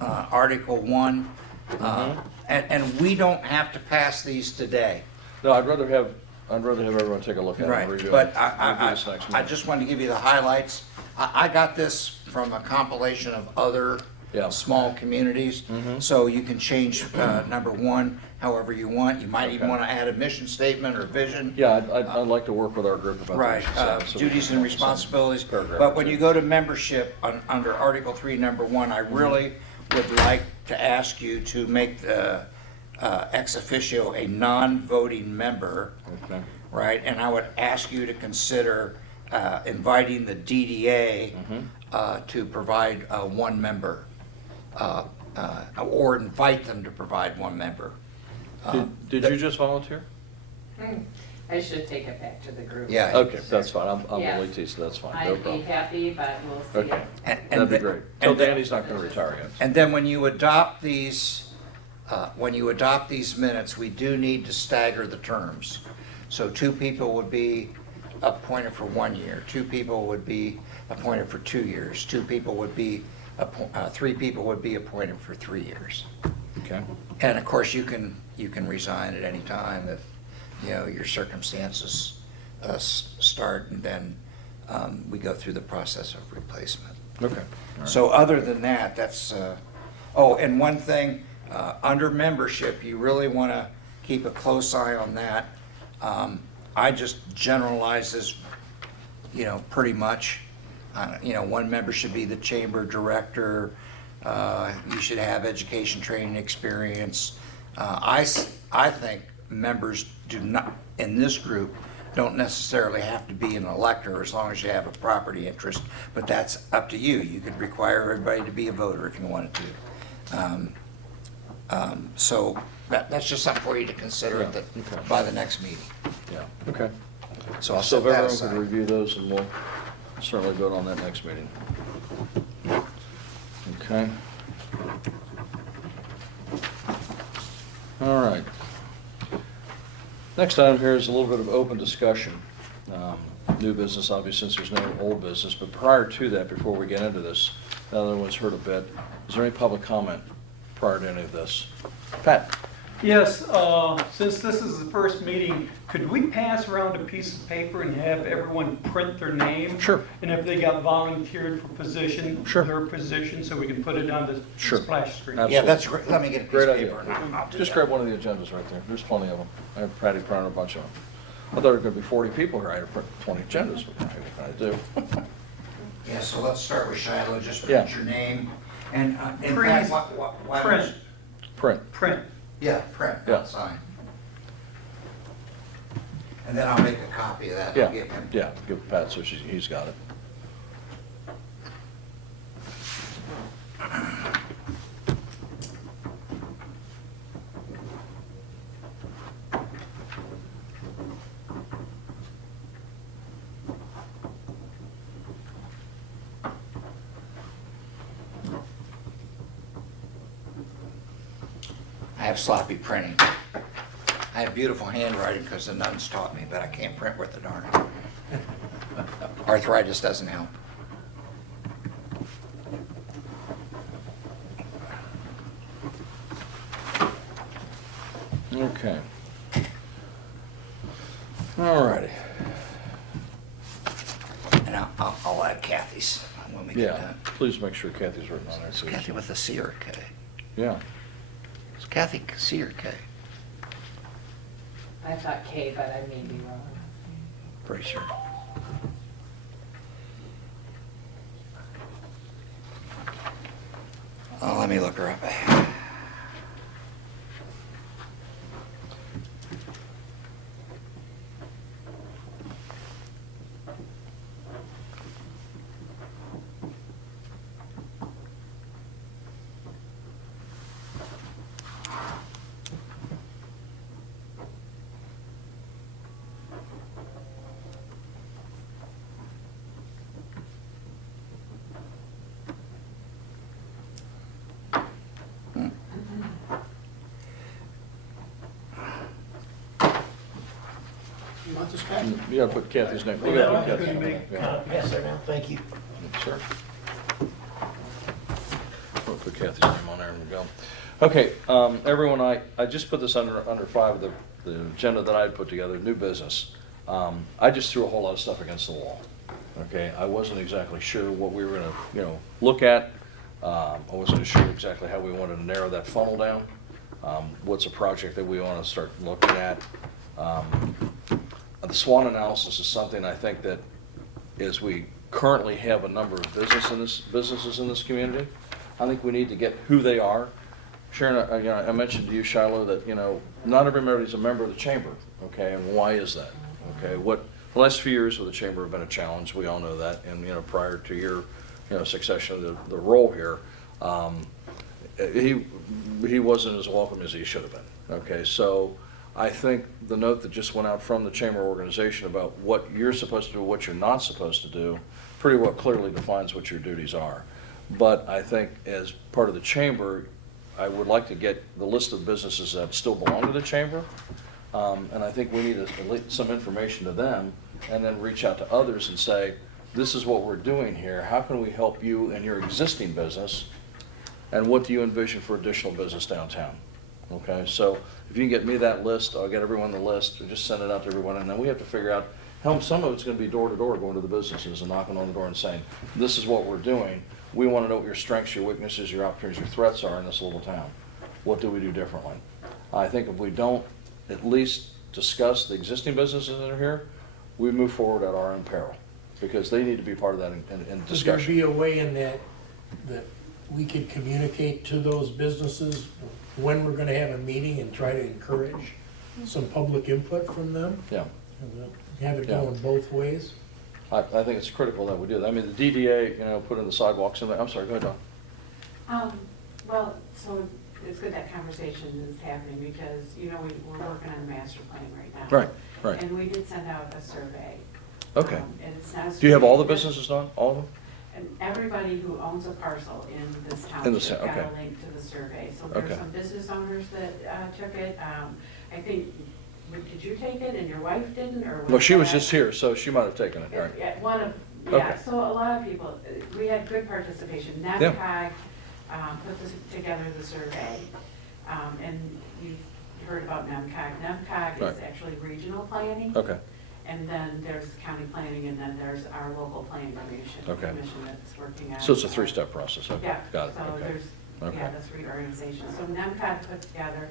Article 1, and we don't have to pass these today. No, I'd rather have everyone take a look at it and review it. But We'll do this next I meeting. just wanted to give you the highlights. I got this from a compilation of other Yeah. small communities. So you can change number 1 however you want. You might even Okay. want to add a mission statement or vision. Yeah, I'd like to work with our group about Right, this. so we duties can and have some responsibilities. paragraph But or when two. you go to membership, under Article 3, number 1, I really would like to ask you to make the ex officio a non-voting member, Okay. right? And I would ask you to consider inviting the DDA to provide one member, or invite them to provide one member. Did you just volunteer? I should take it back to the group. Yeah. Okay, that's fine, I'm Yes. Lee T, so that's fine, no I'd be problem. happy, but we'll see. Okay, And that'd be the- great. Tell and the- Danny's not gonna retire yet. And then when you adopt these minutes, we do need to stagger the terms. So 2 people would be appointed for 1 year, 2 people would be appointed for 2 years, 3 people would be appointed for 3 years. Okay, And of course, you can resign at any time if, your circumstances start, and then we go through the process of replacement. okay. All right. So other than that, that's, oh, and one thing, under membership, you really want to keep a close eye on that. I just generalize this, pretty much. One member should be the chamber director. You should have education, training, experience. I think members do not, in this group, don't necessarily have to be an elector as long as you have a property interest, but that's up to you. You could require everybody to be a voter if you wanted to. So that's just something for you to consider Yeah, okay. by the next meeting. Yeah, okay. So I'll So set if that everyone aside. could review those, and we'll certainly vote on that next meeting. Okay. All right. Next item here is a little bit of open discussion. New business, obviously, since there's no old business, but prior to that, before we get into this, now that everyone's heard a bit, is there any public comment prior to any of this? Pat? Yes, since this is the first meeting, could we pass around a piece of paper and have everyone print their name? Sure. And if they got volunteered for position, Sure. their position, so we can put it on the Sure. splash screen? Absolutely. Yeah, that's great. Let me get a piece Great of idea. paper. and I'll do Just that. grab one of the agendas right there. There's plenty of them. I have Patty printed a bunch of them. I thought there were going to be 40 people here. I had to print 20 agendas. What can I do? Yeah, so let's start with Shiloh. Just Yeah. print your name. And in Print. fact, why don't Print, you- Print. print. Yeah, print, Yeah. not sign. And then I'll make a copy of that and Yeah, I'll give him. yeah, give Pat so he's got it. I have sloppy printing. I have beautiful handwriting because the nuns taught me, but I can't print worth a darn. Arthritis doesn't help. Okay. All righty. And I'll add Kathy's when we get Yeah, done. please make sure Kathy's written on there. Is Kathy with a C or a K? Yeah. Is Kathy C or K? I thought K, but I may be wrong. Pretty sure. Oh, let me look her up. You want this back? You gotta put Kathy's name. You gotta put Kathy's name. Yeah. Pass that down, thank you. Sure. We'll put Kathy's name on there and we go. Okay, everyone, I just put this under 5 of the agenda that I'd put together, new business. I just threw a whole lot of stuff against the wall. Okay, I wasn't exactly sure what we were gonna, look at. I wasn't sure exactly how we wanted to narrow that funnel down. What's a project that we wanna start looking at? The SWOT analysis is something I think that as we currently have a number of businesses in this community, I think we need to get who they are. Sharon, I mentioned to you, Shiloh, that, not everybody's a member of the chamber, okay, and why is that? Okay, the last few years with the chamber have been a challenge, we all know that, and, prior to your, succession of the role here, he wasn't as welcome as he should have been, okay, so I think the note that just went out from the chamber organization about what you're supposed to do, what you're not supposed to do, pretty well clearly defines what your duties are. But I think as part of the chamber, I would like to get the list of businesses that still belong to the chamber. And I think we need some information to them and then reach out to others and say, this is what we're doing here. How can we help you in your existing business? And what do you envision for additional business downtown? Okay, so if you can get me that list, I'll get everyone the list, or just send it out to everyone, and then we have to figure out how some of it's gonna be door to door, going to the businesses and knocking on the door and saying, this is what we're doing. We wanna know what your strengths, your weaknesses, your opportunities, your threats are in this little town. What do we do differently? I think if we don't at least discuss the existing businesses that are here, we move forward at our own peril, because they need to be part of that in Could there discussion. be a way in that we could communicate to those businesses when we're gonna have a meeting and try to encourage some public input from them? Yeah. Have it Yeah. going both ways? I think it's critical that we do that. I mean, the DDA, put in the sidewalks in there. I'm sorry, go ahead, Don. Well, so it's good that conversation is happening because, we're working on a master plan right now. Right. And we did send out a survey. Okay. And it's not a Do you have all the survey, businesses done? All of them? And everybody who owns a parcel in this In the township got okay. a link to the survey. So Okay. there's some business owners that took it. I think, did you take it and your wife didn't, or? Well, she was that- just here, so she might have taken it, right? Yeah, Okay. yeah, so a lot of people, we had good participation. NEMCOG put this together, the survey, and you've heard about NEMCOG. NEMCOG is Right. actually regional planning. Okay, And then there's county planning, and then there's our local planning commission Okay. that's working on. so it's a 3-step process, okay, Yeah. got it, So okay. there's, Okay. the 3 organizations. So NEMCOG put together,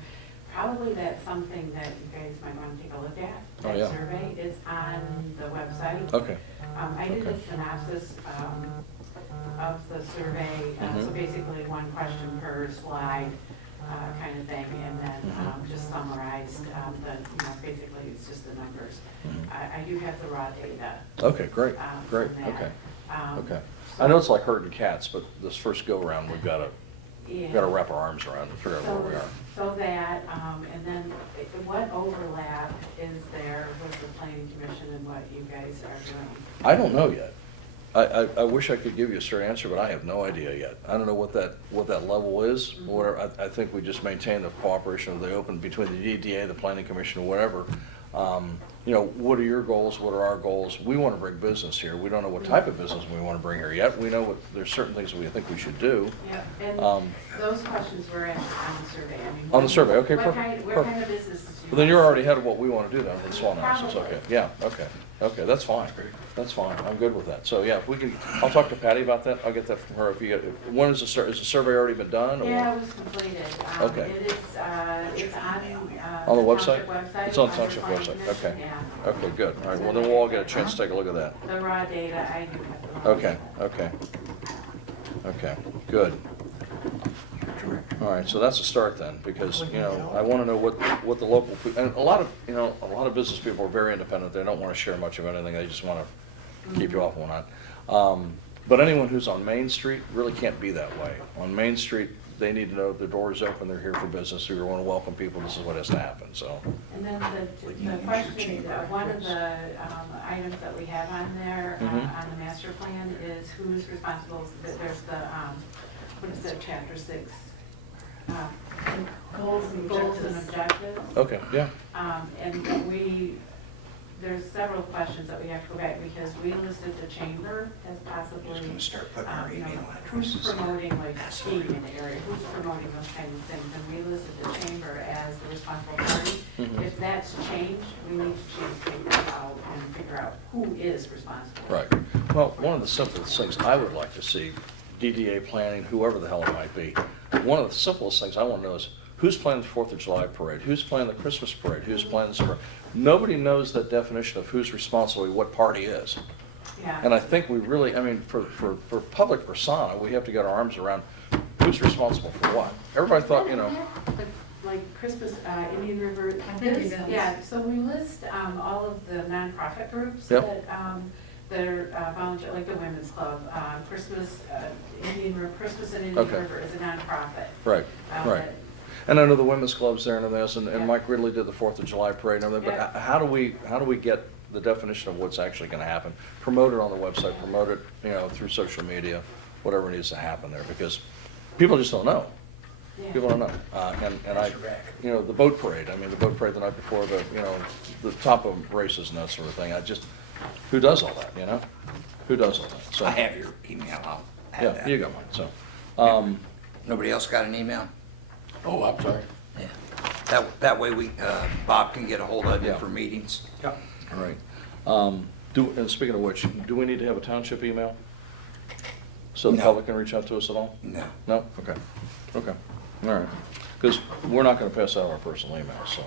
probably that's something that you guys might want to take a look at. Oh, yeah. That survey is on the website. Okay, I did a Okay. synopsis of the survey, so Mhm. basically one question per slide, kind of thing, and then Mhm. just summarized basically it's just the numbers. Mhm. I do have the raw data. okay, great, great, from that. okay, okay. So- I know it's like herding cats, but this first go-round, we've got Yeah. to wrap our arms around and figure out where we are. So that, and then what overlap is there with the planning commission and what you guys are doing? I don't know yet. I wish I could give you a straight answer, but I have no idea yet. I don't know what that level is, Mhm. whatever. I think we just maintain the cooperation of the open between the DDA, the planning commission, or whatever. What are your goals? What are our goals? We want to bring business here. We don't know what type of business we want to bring here yet. We know there's certain things we think we should do. Yeah, and Um, those questions were asked on the survey. I mean, On the survey, okay, what perfect, kind- What perfect. kind of businesses do Well, then you're already ahead of what we want to do then with the SWOT analysis, okay, yeah, okay, that's fine, I'm good with that. So, yeah, if we can, I'll talk to Patty about that, I'll get that from her. If you get, when is is the survey already been done? Or? Yeah, it was completed. Okay. It is, it's On the township website? It's on the under township planning website, commission, okay. Yeah. Okay, good, all right, well, then we'll all get a chance to take a look at that. The raw data, I do have the raw Okay, data. okay, good. All right, so that's a start then, because, you know, I want to know what the local, and a lot of business people are very independent. They don't want to share much of anything. They just want to keep you off and whatnot. But anyone who's on Main Street really can't be that way. On Main Street, they need to know the door is open, they're here for business, we want to welcome people, this is what has to happen, so. And then the question, one of the items that we have on there, on the master plan is who's responsible. There's the, what is it, chapter 6? Goals and objectives. Okay, yeah. And there's several questions that we have to go back, because we listed the chamber as possibly, Just gonna start putting our you know, email who's addresses. promoting like skiing in the area, who's promoting those kinds of things, and we listed the chamber as the responsible party. If that's changed, we need to change papers out and figure out who is responsible. Right. Well, one of the simplest things I would like to see, DDA planning, whoever the hell it might be, one of the simplest things I want to know is who's planning the 4th of July parade, who's planning the Christmas parade, who's planning the summer. Nobody knows that definition of who's responsible, what party is. Yeah. And I think we really, I mean, for public persona, we have to get our arms around who's responsible for what. Everybody thought, you know. Like Christmas, Indian River. think he does. Yeah, so we list all of the nonprofit groups Yep. that are volunteer, like the Women's Club, Christmas, Indian River, Christmas and Indian Okay. River is a nonprofit. Right, right. that- And I know the women's club's there and this, and Yeah. Mike Ridley did the 4th of July parade and everything, but Yeah. how do we get the definition of what's actually gonna happen? Promote it on the website, promote it, you know, through social media, whatever needs to happen there, because people just don't know. Yeah. People don't know. And I, you know, the boat parade, I mean, the boat parade the night before, the top of races and that sort of thing, who does all that, you know? Who does all that? So I have your email, I'll add yeah, that. you got mine, so. Nobody else got an email? Oh, I'm sorry. Yeah. That way Bob can get a hold of you Yeah. for meetings. All right. And speaking of which, do we need to have a township email? So the No. public can reach out to us at all? No. No? Okay. Okay. All right. Because we're not gonna pass out our personal emails, so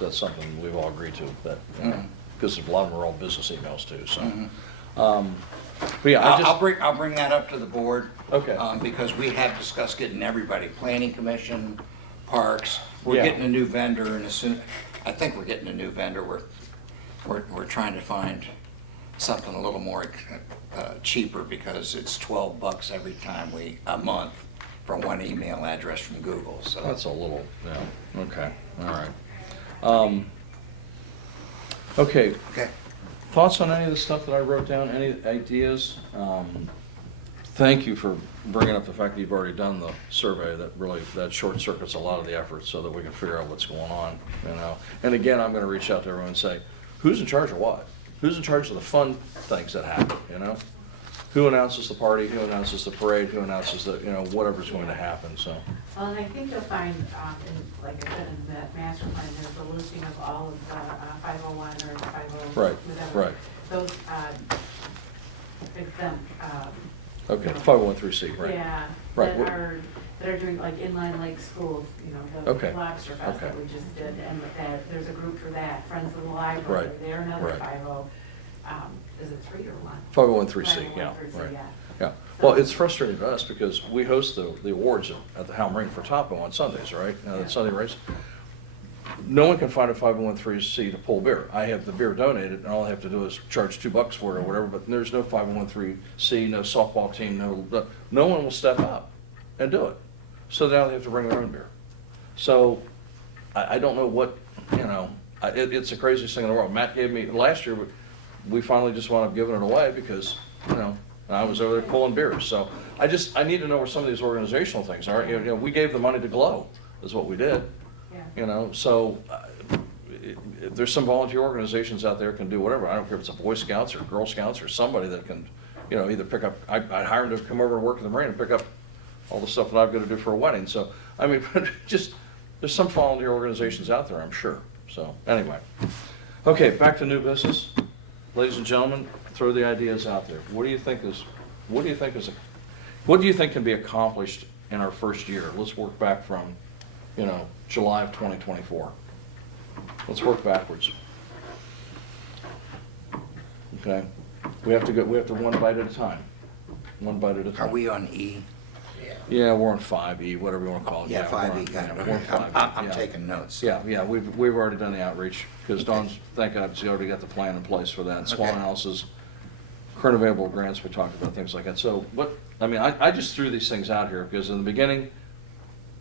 that's something we've all agreed to, that, because a lot of them are all business emails too, so. But yeah, I'll bring that up to the board. Okay. Because we have discussed getting everybody, planning commission, parks. We're Yeah. getting a new vendor, and I think we're getting a new vendor. We're trying to find something a little more cheaper, because it's $12 every time a month for one email address from Google, so. That's a little, yeah, okay, all right. Okay, Okay. thoughts on any of the stuff that I wrote down, any ideas? Thank you for bringing up the fact that you've already done the survey, that short circuits a lot of the effort so that we can figure out what's going on, you know? And again, I'm gonna reach out to everyone and say, who's in charge of what? Who's in charge of the fun things that happen, you know? Who announces the party, who announces the parade, who announces the, you know, whatever's going to happen, so. Well, and I think you'll find, like I said, in that master plan, there's a listing of all of the 501 or 50, Right, whatever. right. Those exempt, Okay, 501(c), right? yeah, Right. that are doing like inline lake schools, you know, Okay. the lobster fest that Okay. we just did, and that, there's a group for that, Friends of the Library, Right, they're another right. 50, is it 3 or 1? 501(c), yeah, 501(c), right. yeah. Yeah, well, it's frustrating to us because we host the awards at the Helm Ring for Topo on Sundays, right? Yeah. Sunday race. No one can find a 501(c) to pull beer. I have the beer donated, and all I have to do is charge $2 for it or whatever, but there's no 501(c), no softball team, no one will step up and do it. So now they have to bring their own beer. So I don't know what, you know, it's the craziest thing in the world. Matt gave me, last year, we finally just wound up giving it away because, you know, I was over there pulling beers. So I need to know where some of these organizational things are. You know, we gave the money to Glow, is what we did. Yeah. You know, so there's some volunteer organizations out there can do whatever. I don't care if it's a Boy Scouts or Girl Scouts or somebody that can, you know, either pick up, I'd hire them to come over and work in the marine and pick up all the stuff that I've got to do for a wedding. So, I mean, just there's some volunteer organizations out there, I'm sure. So, anyway. Okay, back to new business. Ladies and gentlemen, throw the ideas out there. What do you think can be accomplished in our first year? Let's work back from, July of 2024. Let's work backwards. Okay? We have to one bite at a time. One bite at a time. Are we on E? Yeah, we're on 5E, whatever you want to call it. Yeah, we're on- 5E, kind we're on of. 5E, I'm yeah. taking notes. Yeah, we've already done the outreach, because Okay. Dawn's, thank God, she's already got the plan in place for that. SWOT Okay. analysis, current available grants, we talked about things like that. So, I just threw these things out here, because in the beginning,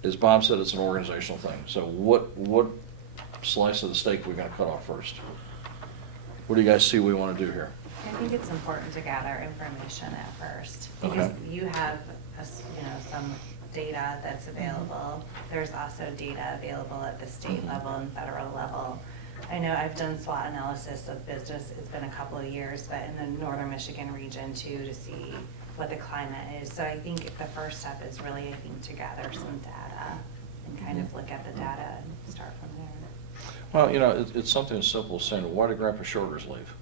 as Bob said, it's an organizational thing. So what slice of the steak are we gonna cut off first? What do you guys see we wanna do here? I think it's important to gather information at first, because Okay. you have, some data that's available. There's also data available at the state level and federal level. I know I've done SWOT analysis of business, it's been a couple of years, but in the northern Michigan region too, to see what the climate is. So I think the first step is really, to gather some data and kind of look at the data and start from there. Well, it's something as simple as saying, why did Grandpa Shorters leave?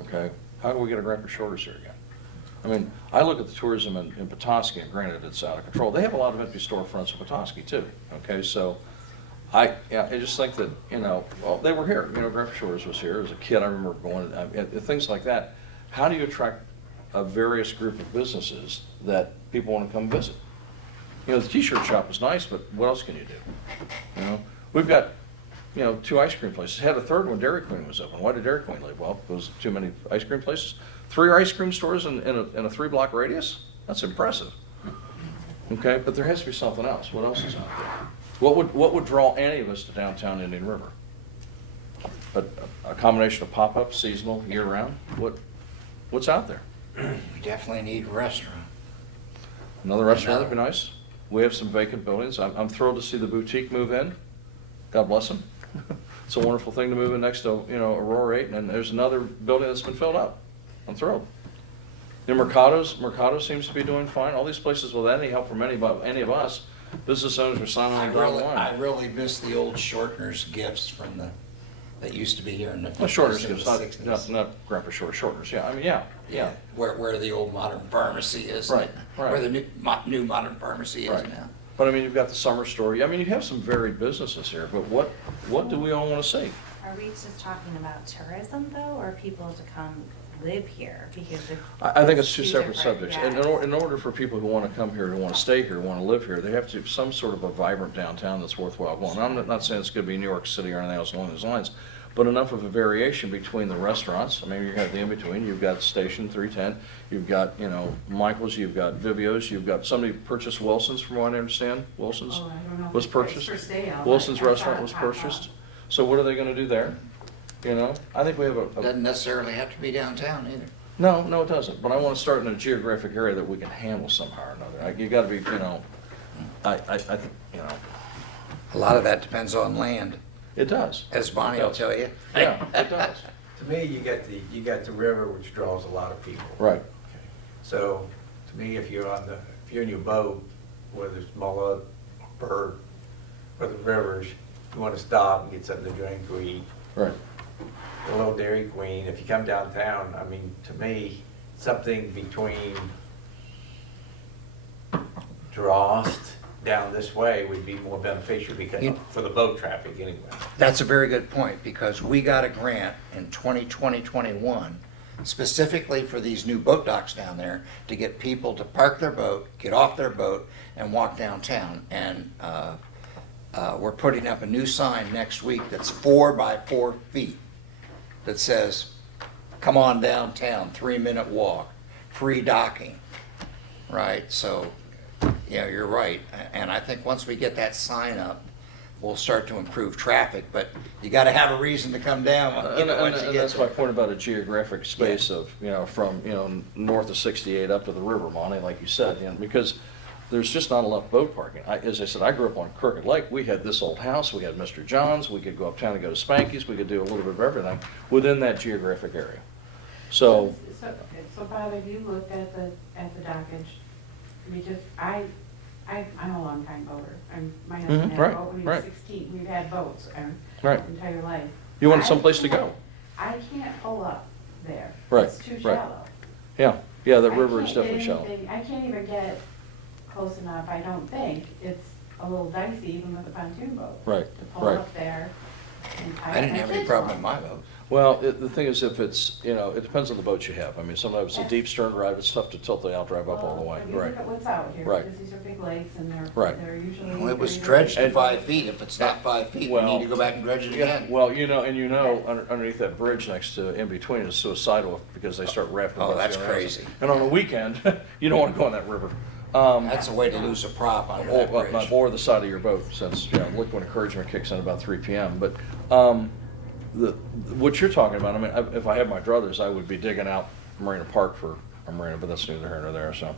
Okay, how do we get a Grandpa Shorters here again? I mean, I look at the tourism in Petoskey, and granted, it's out of control. They have a lot of empty storefronts in Petoskey too, okay? So I just think that, well, they were here. Grandpa Shorters was here. As a kid, I remember going, things like that. How do you attract a various group of businesses that people want to come visit? The t-shirt shop is nice, but what else can you do? We've got, 2 ice cream places. Had a third one, Dairy Queen was open. Why did Dairy Queen leave? Well, there was too many ice cream places. 3 ice cream stores in a 3-block radius? That's impressive. Okay, but there has to be something else. What else is out there? What would draw any of us to downtown Indian River? A combination of pop-up, seasonal, year-round? What's out there? We definitely need a restaurant. Another restaurant would be nice. We have some vacant buildings. I'm thrilled to see the boutique move in. God bless them. It's a wonderful thing to move in next to, Aurora 8, and there's another building that's been filled up. I'm thrilled. Mercado seems to be doing fine. All these places without any help from any of us, business owners are signing on the dotted line. I really miss the old Shortner's gifts that used to be here in the Well, Shorters, 50s and gifts, 60s. not Grandpa Shorters, yeah. Yeah. Where the old modern pharmacy is. Right. Where the new modern pharmacy is Right. now. But you've got the summer store. You have some varied businesses here, but what do we all want to see? Are we just talking about tourism though, or people to come live here? Because I think it's two separate different, subjects. yeah. And in order for people who want to come here, who want to stay here, who want to live here, they have to have some sort of a vibrant downtown that's worthwhile going. I'm not saying it's going to be New York City or anything else along those lines, but enough of a variation between the restaurants. You have the in-between. You've got Station 310. You've got, Michael's. You've got Vivio's. You've got somebody purchased Wilson's, from what I understand. Wilson's Oh, I don't know if was it's purchased. for sale, but Wilson's I saw restaurant it was pop up. purchased. So what are they going to do there? I think we have Doesn't necessarily have to be downtown either. No, it doesn't. But I want to start in a geographic area that we can handle somehow or another. You got to be, I think, A lot of that depends on land, it does. as Bonnie will tell you. Yeah, it does. To me, you got the river, which draws a lot of people. Right. So, to me, if you're in your boat, whether it's mullet, or bird, or the rivers, you want to stop and get something to drink or eat. Right. A little Dairy Queen. If you come downtown, to me, something between Drost down this way would be more beneficial for the boat traffic anyway. That's a very good point, because we got a grant in 2020-21 specifically for these new boat docks down there to get people to park their boat, get off their boat, and walk downtown. And we're putting up a new sign next week that's 4 by 4 feet that says, "Come on downtown, 3-minute walk, free docking." Right? So, you're right. And I think once we get that sign up, we'll start to improve traffic, but you got to have a reason to come down once you And get that's my there. point about a geographic space of, from, north of 68 up to the river, Monty, like you said, because there's just not enough boat parking. As I said, I grew up on Crooked Lake. We had this old house, we had Mr. John's, we could go uptown and go to Spanky's, we could do a little bit of everything within that geographic area. So, So Bob, have you looked at the dockage? I'm a long time boater. My husband had right, a boat when he right. was 16. We've had boats our Right. entire life. You wanted I someplace to go. can't- I can't pull up there. Right, It's too right. shallow. Yeah, yeah, the I river is can't get definitely shallow. anything- I can't even get close enough, I don't think. It's a little dicey even with a pontoon boat. Right, To pull right. up there. And I didn't my have any kids problem won't. with my boat. Well, the thing is, if it's, it depends on the boat you have. I mean, sometimes a deep stern drive, it's tough to tilt the outdrive up all the way. Well, you Right. look at what's out here, Right. because these are big lakes and Right. they're usually. Well, it was very- dredged to And- 5 feet. If it's not 5 feet, we Well, need to go back and dredge it again. Well, underneath that bridge next to, in between is suicidal because they start rafting. Oh, boats that's the other crazy. house. And on the weekend, you don't want to go on that river. That's a way to lose a prop under that bridge. Or the side of your boat, since, liquid encouragement kicks in about 3 p.m. But what you're talking about, I mean, if I had my druthers, I would be digging out Marina Park for a marina, but that's neither here nor there, so.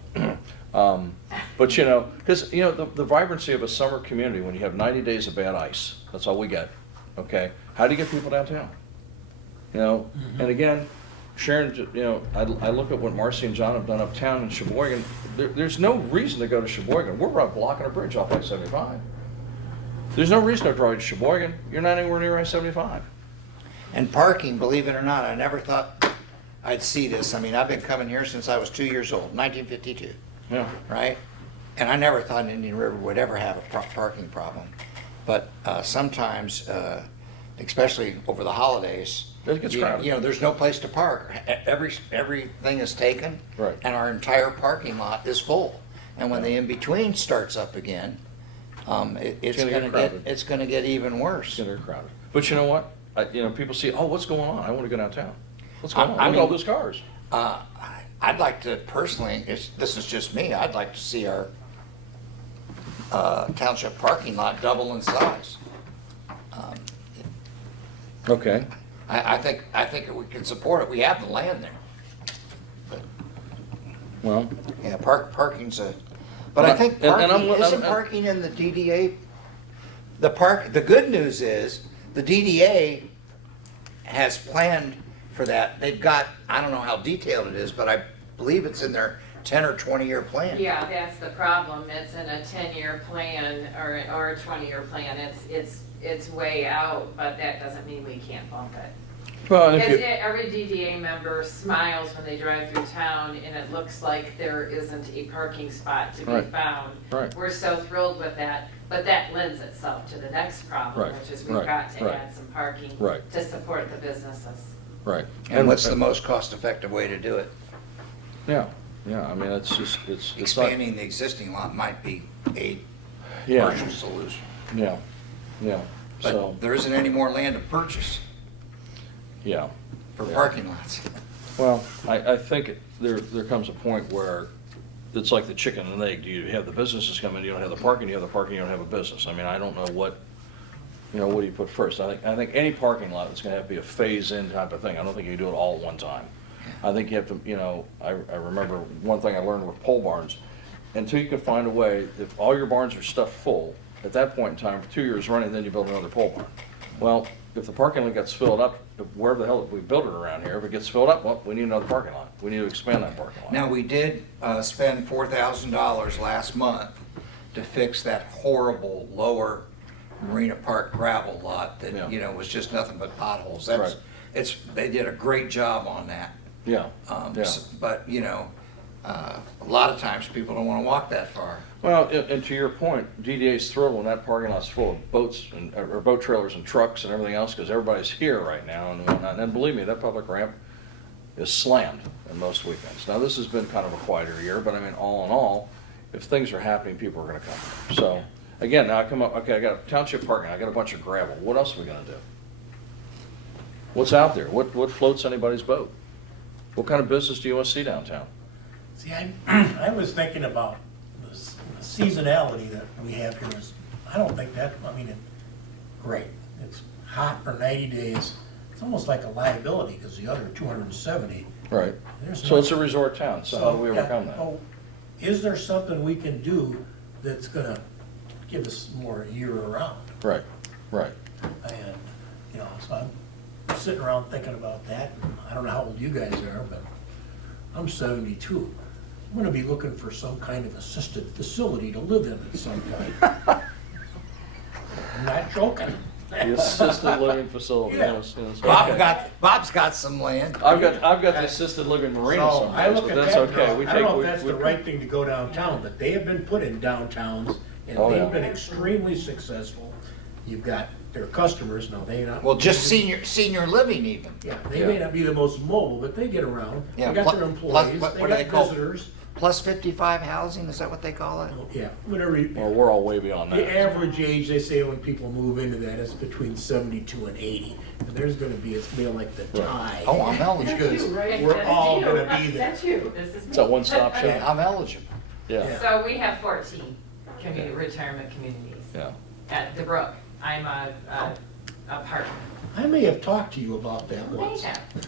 But, because, the vibrancy of a summer community, when you have 90 days of bad ice, that's all we get, okay? How do you get people downtown? And again, Sharon, I look at what Marcy and John have done uptown in Sheboygan. There's no reason to go to Sheboygan. We're blocking a bridge off I-75. There's no reason to drive to Sheboygan. You're not anywhere near I-75. And parking, believe it or not, I never thought I'd see this. I mean, I've been coming here since I was 2 years old, 1952, Yeah. right? And I never thought Indian River would ever have a parking problem. But sometimes, especially over the holidays, It gets crowded. there's no place to park. Everything is taken. Right. And our entire parking lot is full. And when the in-between starts up again, it's gonna get gonna crowded. it's gonna get even worse. It's gonna get crowded. But you know what? People see, oh, what's going on? I want to go downtown. What's going on? I Look at all mean- those cars. I'd like to personally, this is just me, I'd like to see our township parking lot double in size. Okay. I think we can support it, we have the land there. But, Well, yeah, parking's but I think And I'm- parking, isn't I'm- parking in the DDA? The good news is, the DDA has planned for that. They've got, I don't know how detailed it is, but I believe it's in their 10 or 20-year plan. Yeah, that's the problem. It's in a 10-year plan or a 20-year plan. It's way out, but that doesn't mean we can't bump it. well, and if Because you, every DDA member smiles when they drive through town and it looks like there isn't a parking spot to be Right. found. Right. We're so thrilled with that, but that lends itself to the next problem, Right, which is we've right, got to right. add some parking Right. to support the businesses. right. And what's the most cost-effective way to do it? Yeah, I mean, it's just, it's not. Expanding the existing lot might be a Yeah. partial solution. Yeah, so, But there isn't any more land to purchase yeah. for Yeah. parking lots. Well, I think there comes a point where it's like the chicken and egg. Do you have the businesses come in, you don't have the parking, you have the parking, you don't have a business. I mean, I don't know what do you put first? I think any parking lot is gonna have to be a phase-in type of thing. I don't think you can do it all at one time. I think you have to, I remember one thing I learned with pole barns. Until you can find a way, if all your barns are stuffed full, at that point in time, for 2 years running, then you build another pole barn. Well, if the parking lot gets filled up, wherever the hell we build it around here, if it gets filled up, well, we need another parking lot. We need to expand that parking lot. Now, we did spend $4,000 last month to fix that horrible lower Marina Park gravel lot that, Yeah. was just nothing but potholes. Right. They did a great job on that. Yeah, yeah. But, a lot of times people don't want to walk that far. Well, and to your point, DDA's thrilled when that parking lot's full of boats or boat trailers and trucks and everything else, because everybody's here right now and whatnot. And believe me, that public ramp is slammed on most weekends. Now, this has been kind of a quieter year, but I mean, all in all, if things are happening, people are gonna come. So, again, now I come up, okay, I got a township parking, I got a bunch of gravel. What else are we gonna do? What's out there? What floats anybody's boat? What kind of business do you want to see downtown? See, I was thinking about the seasonality that we have here is, I don't think that, great. It's hot for 90 days. It's almost like a liability because the other 270. Right. There's So it's a no- resort town, so how do we yeah, overcome that? oh, Is there something we can do that's gonna give us more year-round? Right. And, so I'm sitting around thinking about that. And I don't know how old you guys are, but I'm 72. I'm gonna be looking for some kind of assisted facility to live in at some time. I'm not joking. The assisted living facility, Yeah. yes. Bob's got some land. I've got the assisted living marina So I someplace, look but at that's that, okay. now, We I don't know take, if that's we, the right thing to go downtown, but they have been put in downtowns, and Oh, yeah. they've been extremely successful. You've got their customers, now they not. Well, just senior living even. Yeah, they may Yeah. not be the most mobile, but they get around. Yeah, They got plu- their plus- employees, what they do they got call- visitors. Plus 55 housing, is that what they call it? Yeah, whatever. well, we're all way beyond The that. average age, they say, when people move into that is between 72 and 80. And there's gonna be, it's gonna be like the tide. Oh, I'm eligible. Because Right, we're that's all you. gonna be there. That's you, this is me. It's a one-stop shop. I'm eligible. Yeah, So we have 14 community, retirement communities yeah. at the Brook. I'm a partner. I may have talked to you about that once, Maybe.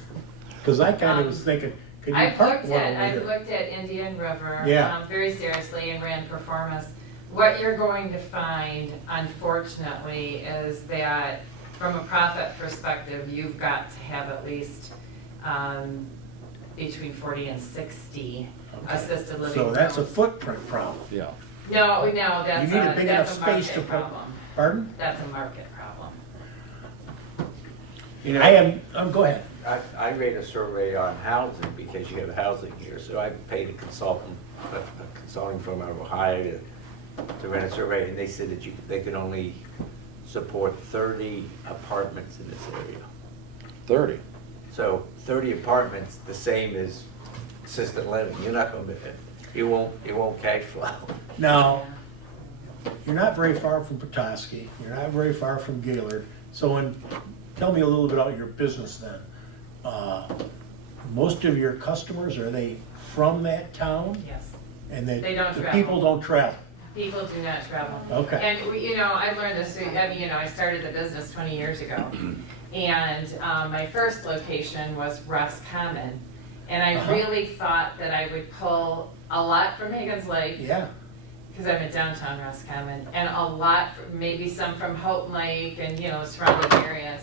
because I kinda was thinking, could you I've park looked one at, over I've here? looked at Indian River, Yeah. very seriously and ran performance. What you're going to find, unfortunately, is that from a profit perspective, you've got to have at least, between 40 and 60 Okay. assisted living. So that's a homes. footprint problem. Yeah. No, You that's need a big enough that's a space to market put, problem. pardon? That's a market problem. You know, I am, go ahead. I ran a survey on housing because you have housing here, so I paid a consulting firm out of Ohio to run a survey, and they said that they could only support 30 apartments in this area. 30. So 30 apartments, the same as assisted living, you're not gonna, it won't cash flow. Now, you're not very far from Petoskey, you're not very far from Gaylord, so tell me a little bit about your business then. Most of your customers, are they from that town? Yes. And They don't the travel. people don't travel? People do not travel. Okay. And I learned this, I started the business 20 years ago. And my first location was Ross Common. And I really thought that I would pull a lot from Higgins Lake, Yeah, because I'm in downtown Ross Common, and a lot, maybe some from Houghton Lake and, surrounding areas.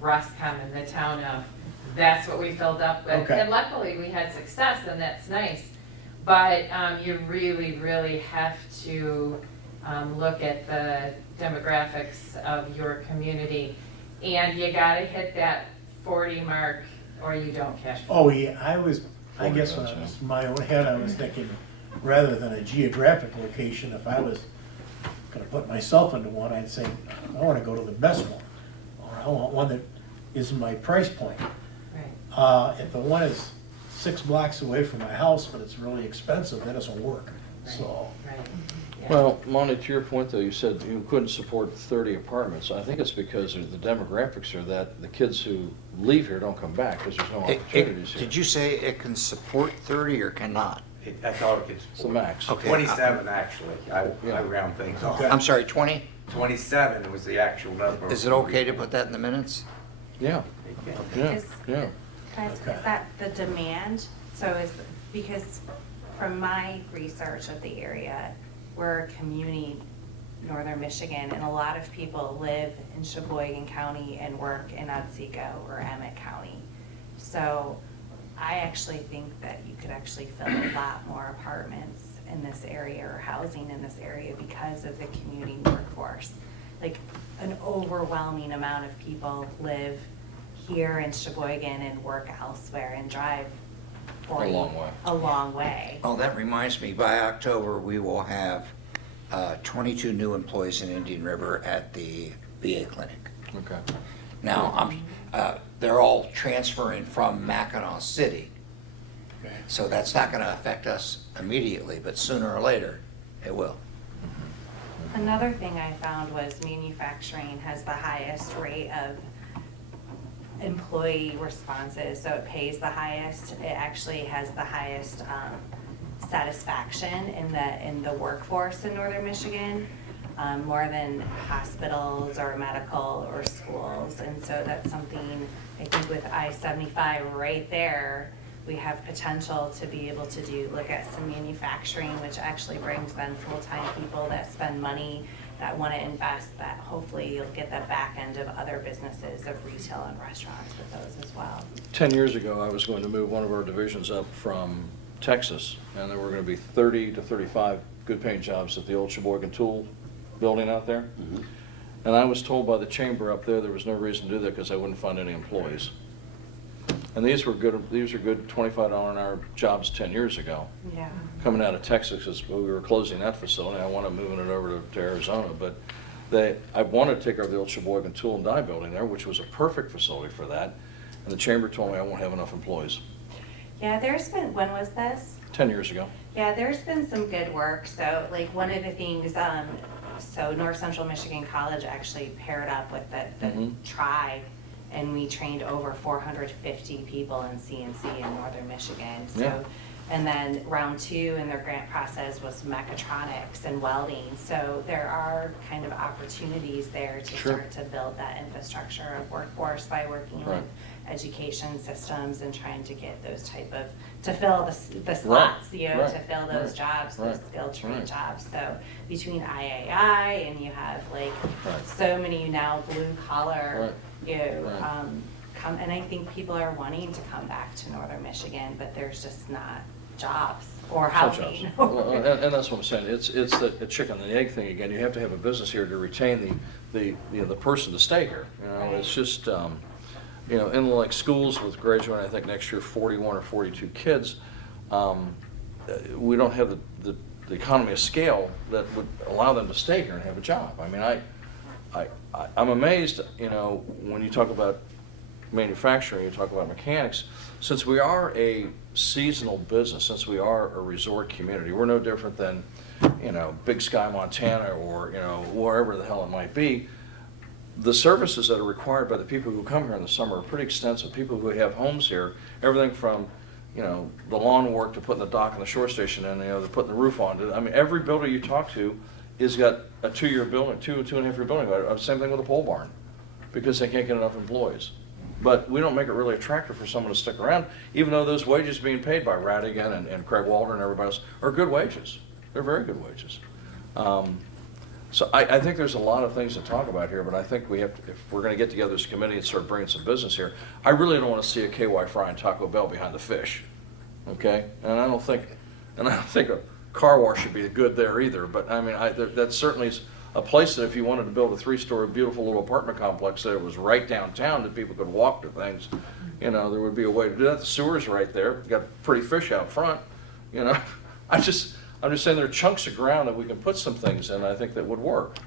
Ross Common, the town of, that's what we filled up with. Okay. And luckily, we had success, and that's nice. But you really, really have to look at the demographics of your community. And you gotta hit that 40 mark, or you don't cash flow. oh yeah, I guess when I was in my own head, I was thinking, rather than a geographic location, if I was gonna put myself into one, I'd say, I wanna go to the best one. Or I want one that is my price point. Right. If the one is 6 blocks away from my house, but it's really expensive, that doesn't work, so. Right. Yeah. Well, Monty, to your point though, you said you couldn't support 30 apartments. I think it's because the demographics are that the kids who leave here don't come back because there's no opportunities here. Did you say it can support 30 or cannot? I thought it It's the could, max. Okay. 27 actually, I Yeah. round things off. Okay. I'm sorry, 20? 27 was the actual number. Is it okay to put that in the minutes? Yeah, yeah, Is- yeah. Guys, Okay. is that the demand? Because from my research of the area, we're a community, northern Michigan, and a lot of people live in Sheboygan County and work in Otsego or Emmett County. So I actually think that you could actually fill a lot more apartments in this area or housing in this area because of the community workforce. Like an overwhelming amount of people live here in Sheboygan and work elsewhere and drive 40 A long way. A long way. Oh, that reminds me, by October, we will have 22 new employees in Indian River at the VA clinic. Okay. Now, they're all transferring from Mackinac City, Okay. so that's not going to affect us immediately, but sooner or later, it will. Another thing I found was manufacturing has the highest rate of employee responses, so it pays the highest. It actually has the highest satisfaction in the workforce in northern Michigan, more than hospitals or medical or schools. And so that's something, I think with I-75 right there, we have potential to be able to look at some manufacturing, which actually brings then full-time people that spend money, that want to invest, that hopefully you'll get the back end of other businesses of retail and restaurants with those as well. 10 years ago, I was going to move one of our divisions up from Texas, and there were going to be 30 to 35 good-paying jobs at the old Sheboygan Tool building out there. Mhm. And I was told by the chamber up there was no reason to do that because I wouldn't find any employees. And these are good $25 an hour jobs 10 years ago. Yeah. Coming out of Texas, because we were closing that facility. I wanted moving it over to Arizona, but I wanted to take over the old Sheboygan Tool and Die building there, which was a perfect facility for that. And the chamber told me I won't have enough employees. Yeah, there's been, when was this? 10 years ago. Yeah, there's been some good work. So like one of the things, so North Central Michigan College actually paired up with the Mhm. tribe, and we trained over 450 people in CNC in northern Michigan. So, Yeah. and then round two in their grant process was mechatronics and welding. So there are kind of opportunities there to Sure. start to build that infrastructure of workforce by working Right. with education systems and trying to get those type of, to fill the slots, you know, Right. to fill those Right. jobs, Right. those skilled trade Right. jobs. So between IAI and you have like Right. so many now blue collar, Right. you know, Right. and I think people are wanting to come back to northern Michigan, but there's just not jobs or Some housing. jobs. Well, and that's what I'm saying. It's the chicken and the egg thing again. You have to have a business here to retain the person to stay here. You know, Right. it's just you know, in like schools with graduating, I think next year 41 or 42 kids. We don't have the economy of scale that would allow them to stay here and have a job. I mean, I'm amazed. You know, when you talk about manufacturing, you talk about mechanics. Since we are a seasonal business, since we are a resort community, we're no different than, you know, Big Sky, Montana, or, you know, wherever the hell it might be. The services that are required by the people who come here in the summer are pretty extensive. People who have homes here, everything from, you know, the lawn work to putting the dock and the shore station in, you know, to putting the roof on. I mean, every builder you talk to has got a 2-year building, 2.5 year building. Same thing with a pole barn, because they can't get enough employees. But we don't make it really attractive for someone to stick around, even though those wages being paid by Radigan and Craig Walter and everybody else are good wages. They're very good wages. So I think there's a lot of things to talk about here, but I think we have to, if we're going to get together as a committee and start bringing some business here, I really don't want to see a KY Fry and Taco Bell behind the fish, okay? And I don't think a car wash should be good there either. But I mean, that certainly is a place that if you wanted to build a 3-story beautiful little apartment complex that was right downtown that people could walk to things, you know, there would be a way to do that. The sewer's right there. Got pretty fish out front, you know. I'm just saying there are chunks of ground that we can put some things in, I think, that would work.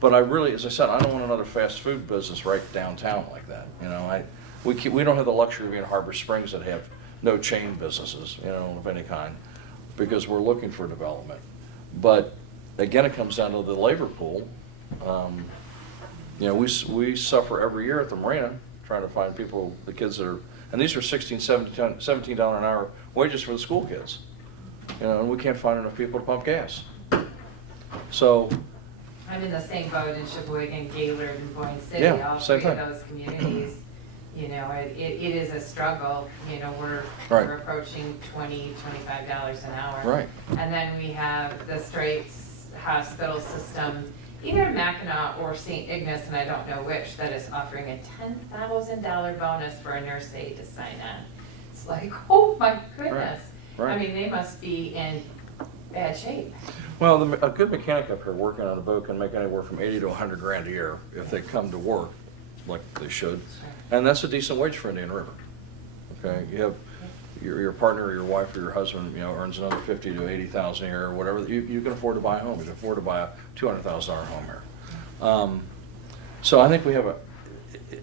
But I really, as I said, I don't want another fast food business right downtown like that. You know, we don't have the luxury of being Harbor Springs that have no chain businesses, you know, of any kind, because we're looking for development. But again, it comes down to the labor pool. You know, we suffer every year at the marina trying to find people, the kids that are, and these are $16, $17 an hour wages for the school kids. You know, and we can't find enough people to pump gas. So, I'm in the same boat in Sheboygan, Gaylord, and Boyne City, Yeah, all same three of thing. those communities. You know, it is a struggle, you know, Right. we're approaching $20, $25 an hour. Right. And then we have the Straits Hospital System, either Mackinac or St. Ignace, and I don't know which, that is offering a $10,000 bonus for a nurse aide to sign on. It's like, oh my goodness. Right. I mean, they must be in bad shape. well, a good mechanic up here working on a boat can make anywhere from 80 to 100 grand a year if they come to work like they should. And that's a decent wage for Indian River. Okay, you have your partner or your wife or your husband, you know, earns another 50 to 80,000 a year or whatever. You can afford to buy a home. You can afford to buy a $200,000 home here. So I think we have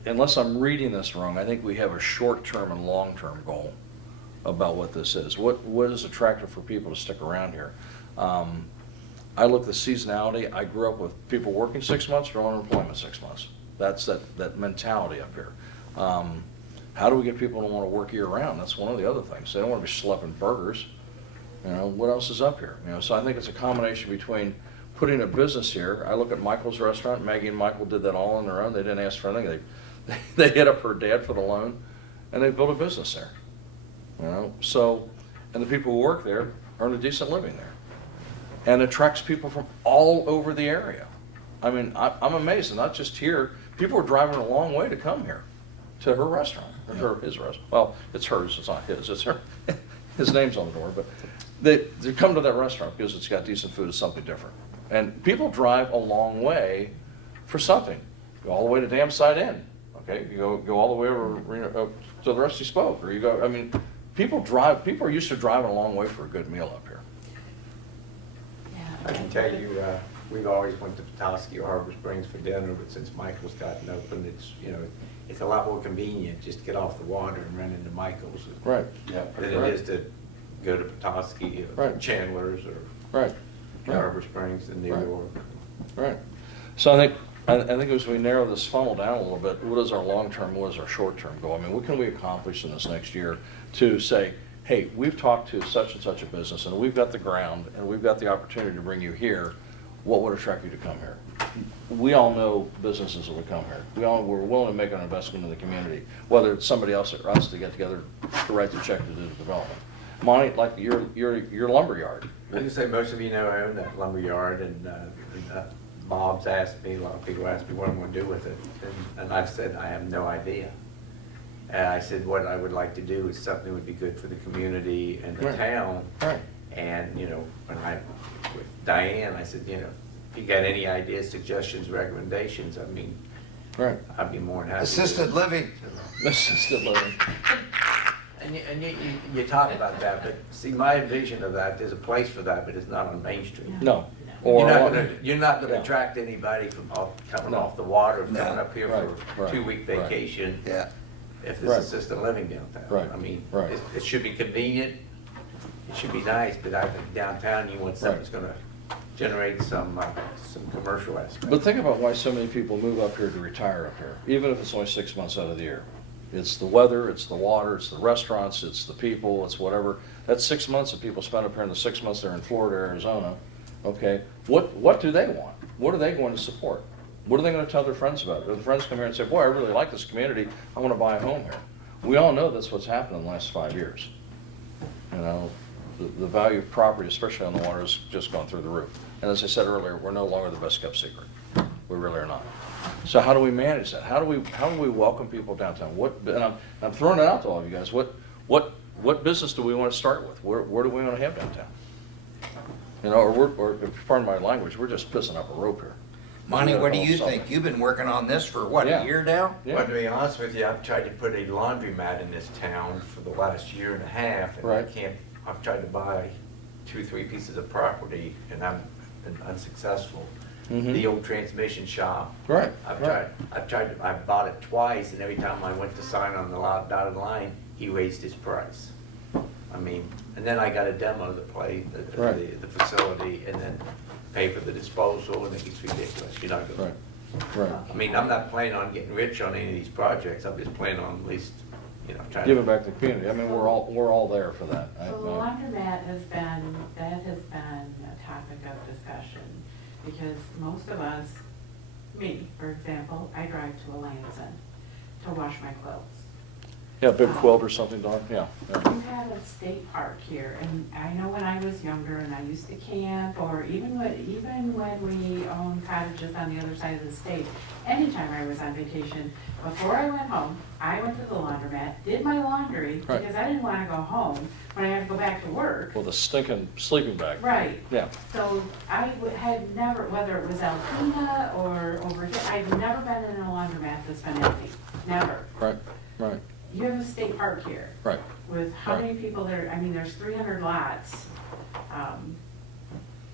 unless I'm reading this wrong, I think we have a short-term and long-term goal about what this is. What is attractive for people to stick around here? I look at the seasonality. I grew up with people working 6 months or on unemployment 6 months. That's that mentality up here. How do we get people to want to work year round? That's one of the other things. They don't want to be schlepping burgers. You know, what else is up here? You know, so I think it's a combination between putting a business here. I look at Michael's restaurant. Maggie and Michael did that all on their own. They didn't ask for anything. They hit up her dad for the loan, and they built a business there. You know, so, and the people who work there earn a decent living there, and attracts people from all over the area. I mean, I'm amazed, not just here. People are driving a long way to come here, to her restaurant, or his restaurant. Well, it's hers, it's not his, it's her. his name's on the door, but they come to that restaurant because it's got decent food, it's something different. And people drive a long way for something. Go all the way to Dam Side Inn, okay? You go all the way over to the Rusty Spoke, or you go, I mean, people are used to driving a long way for a good meal up here. I can tell you, we've always went to Petoskey or Harbor Springs for dinner, but since Michael's gotten open, it's, you know, it's a lot more convenient just to get off the water and run into Michael's. Right. Yeah. Than it is to go to Petoskey or Right. Chandler's or Right. Harbor Springs and New Right. York. Right. So I think as we narrow this funnel down a little bit, what is our long-term, what is our short-term goal? I mean, what can we accomplish in this next year to say, hey, we've talked to such and such a business, and we've got the ground, and we've got the opportunity to bring you here. What would attract you to come here? We all know businesses that would come here. We're willing to make an investment in the community, whether it's somebody else or us to get together to write the check to do the development. Monty, like your lumber yard. I can say most of you know I own that lumber yard, and Bob's asked me, a lot of people ask me what I'm going to do with it, and I've said I have no idea. And I said what I would like to do is something that would be good for the community and the Right. town. Right. And, you know, with Diane, I said, you know, if you got any ideas, suggestions, recommendations, I mean, Right. I'd be more than happy. Assisted living. Assisted living. And you talk about that, but see, my vision of that, there's a place for that, but it's not on Main Street. No. You're not gonna Yeah. attract anybody from coming No. off the water, No. coming up here Right, for a right, 2-week right. vacation. Yeah. If there's Right. assisted living downtown. Right, I mean, right. it should be convenient, it should be nice, but I think downtown, you want something Right. that's gonna generate some commercial aspect. But think about why so many people move up here to retire up here, even if it's only 6 months out of the year. It's the weather, it's the water, it's the restaurants, it's the people, it's whatever. That's 6 months that people spend up here in the 6 months they're in Florida, Arizona. Okay, what do they want? What are they going to support? What are they going to tell their friends about? If their friends come here and say, boy, I really like this community, I want to buy a home here. We all know that's what's happened in the last 5 years. You know, the value of property, especially on the water, has just gone through the roof. And as I said earlier, we're no longer the best kept secret. We really are not. So how do we manage that? How do we welcome people downtown? And I'm throwing it out to all of you guys. What business do we want to start with? Where do we want to have downtown? You know, or pardon my language, we're just pissing up a rope here. Monty, what do you Something. think? You've been working on this for what, Yeah. a year now? Yeah. Well, to be honest with you, I've tried to put a laundromat in this town for the last year and a half, and Right. I've tried to buy 2-3 pieces of property, and I've been unsuccessful. Mhm. The old transmission shop. Right, I've right. I've bought it twice, and every time I went to sign on the dotted line, he raised his price. I mean, and then I got a demo to play Right. the facility, and then pay for the disposal, and it gets ridiculous. You're not gonna. Right. I mean, I'm not planning on getting rich on any of these projects. I'm just planning on at least, you know, trying to. Give it back to the community. I mean, we're all there for that. So the laundromat has been a topic of discussion, because most of us, me, for example, I drive to Lansing to wash my clothes. Yeah, big quilt or something, Don, yeah. You have a state park here, and I know when I was younger and I used to camp, or even when we owned cottages on the other side of the state, anytime I was on vacation, before I went home, I went to the laundromat, did my laundry, Right. because I didn't want to go home when I had to go back to work. With a stinking sleeping bag. Right. Yeah, So I had never, whether it was Alpena or over here, I've never been in a laundromat that's been empty, never. right, You have a state park here. right. With how Right. many people there, I mean, there's 300 lots.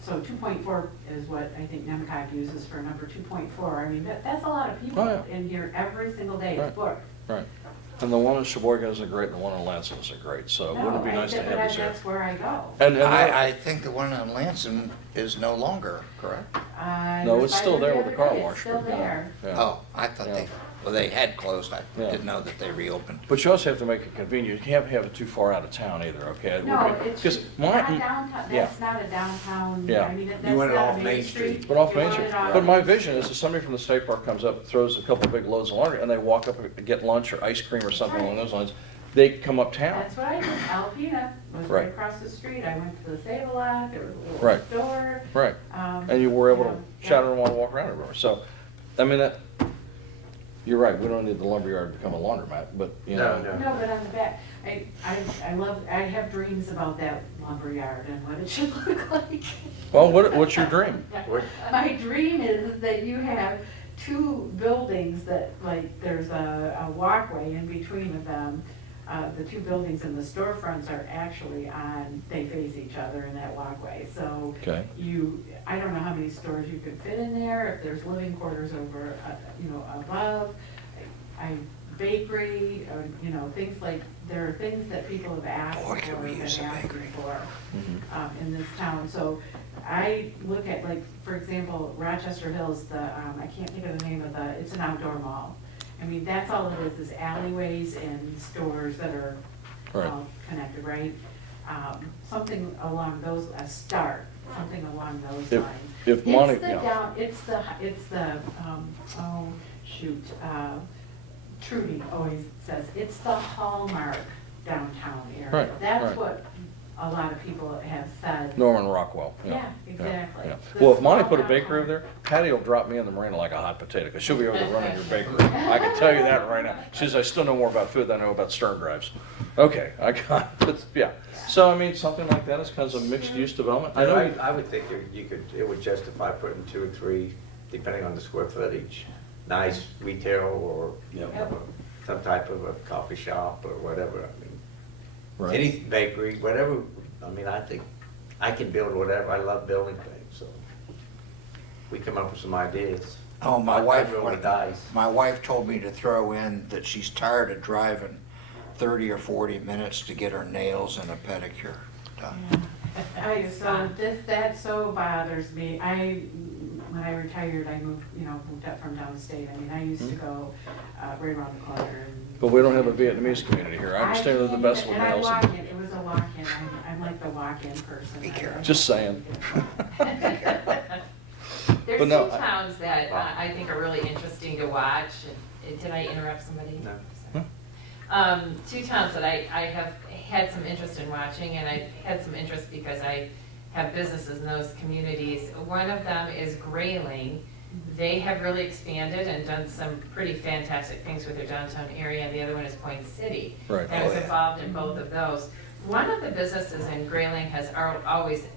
So 2.4 is what I think Nemcog uses for number 2.4. I mean, that's a lot of people Oh, yeah. in here every single day, Right. it's booked. Right. And the one in Sheboygan isn't great, and the one in Lansing isn't great, so wouldn't it be No, nice to but have this here? that's where I go. And I think the one on Lansing is no longer, correct? No, was it's by still there the with the other car day, wash. It's still but, yeah, there. yeah. Oh, I thought Yeah. they had closed. I Yeah. didn't know that they reopened. But you also have to make it convenient. You can't have it too far out of town either, okay? No, it's Because not downtown, yeah. that's not a downtown, Yeah. I mean, that's You want it not off a Main Street. But off You Main want Street. it off But my Main vision is if somebody from the state park comes up, throws a couple big loads of laundry, and they walk up and get lunch or ice cream or something along those lines, they come uptown. That's what I did. Alpena was Right. right across the street. I went to the Save-A-Lot, there was a little Right. store. Right. And you were able to Yeah. shatter and want to walk around everywhere. So, I mean, you're right, we don't need the lumberyard to become a laundromat, but, you know. No, No, but on the back, I have dreams about that lumberyard and what it should look like. Well, what's your dream? My dream is that you have two buildings that, like, there's a walkway in between of them. The two buildings and the storefronts are actually they face each other in that walkway. So Okay. I don't know how many stores you could fit in there, if there's living quarters over, above, bakery, things like, there are things that people have asked Boy, for, could we been use a asking bakery. for, Mhm. in this town. So I look at, like, for example, Rochester Hills, I can't think of the name of it's an outdoor mall. I mean, that's all it is alleyways and stores that are Right. all connected, right? Something along those, something along those If- lines. if money- It's the yeah. it's the, oh, shoot, Trudy always says, it's the hallmark downtown area. Right, That's right. what a lot of people have said. Norman Rockwell. Yeah, exactly. Yeah. The Well, if Monty small put a downtown. bakery over there, Patty will drop me in the marina like a hot potato, because she'll be over there running your bakery. I can tell you that right now. She says, I still know more about food than I know about stern drives. Okay, I got it, yeah. So, I mean, something like that is kind of a mixed-use development. I know, I would think it would justify putting 2 or 3, depending on the square footage, nice retail or, some type of a coffee shop or whatever. I mean, Right. any bakery, whatever. I mean, I think I can build whatever. I love building things, so we come up with some ideas. Oh, my I wife, roll the dice. my wife told me to throw in that she's tired of driving 30 or 40 minutes to get her nails and a pedicure done. That so bothers me. When I retired, I moved up from downstate. I mean, I used to go right around the corner. but we don't have a Vietnamese community here. I understand they're the best with And I nails. walk in, it was a walk-in. I'm like the walk-in person. Be careful. Just saying. There's But no, two towns that I think are really interesting to watch. Did I interrupt somebody? No. Sorry. Two towns that I have had some interest in watching, and I've had some interest because I have businesses in those communities. One of them is Grayling. They have really expanded and done some pretty fantastic things with their downtown area, and the other one is Point City. Right. I was Oh, yeah. involved in both of those. One of the businesses in Grayling has always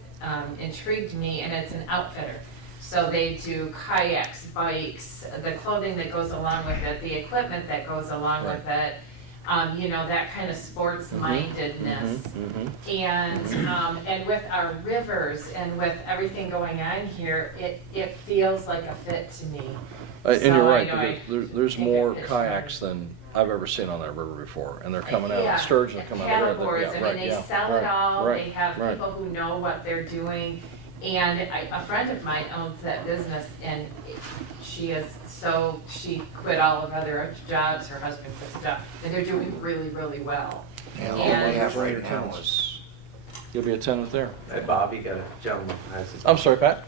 intrigued me, and it's an outfitter. So they do kayaks, bikes, the clothing that goes along with it, the equipment that goes along with it, that kind of sports mindedness. And with our rivers and with everything going on here, it feels like a fit to me. And So you're I right, know because there's think more it's kayaks than I've ever seen on that river before, and they're coming out, Yeah, the sturgeon are coming out of there. paddleboards, Yeah, I right, mean, they yeah, sell it right, all, right, they have right. people who know what they're doing. And a friend of mine owns that business, and she quit all of her other jobs, her husband quit the job, and they're doing really, really well. Yeah, all And- we have right now is, You'll be a tenant there. Hey, Bob, you got a gentleman. Has his- I'm sorry, Pat?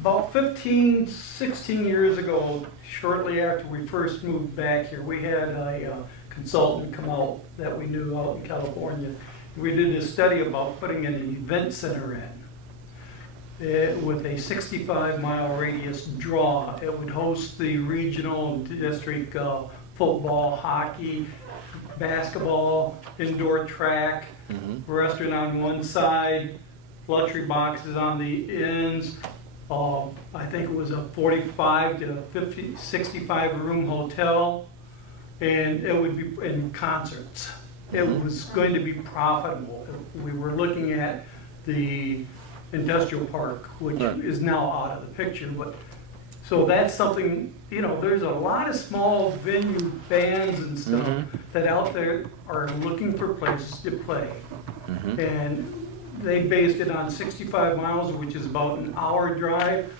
About 15, 16 years ago, shortly after we first moved back here, we had a consultant come out that we knew out in California. We did a study about putting an event center in. With a 65-mile radius draw. It would host the regional and district football, hockey, basketball, indoor track, restaurant on one side, luxury boxes on the ends. I think it was a 45 to 50, 65 room hotel, and it would be in concerts. It was going to be profitable. We were looking at the industrial park, which Right. is now out of the picture, but, so that's something, there's a lot of small venue bands and stuff that out there are looking for places to play. And they based it on 65 miles, which is about an hour drive.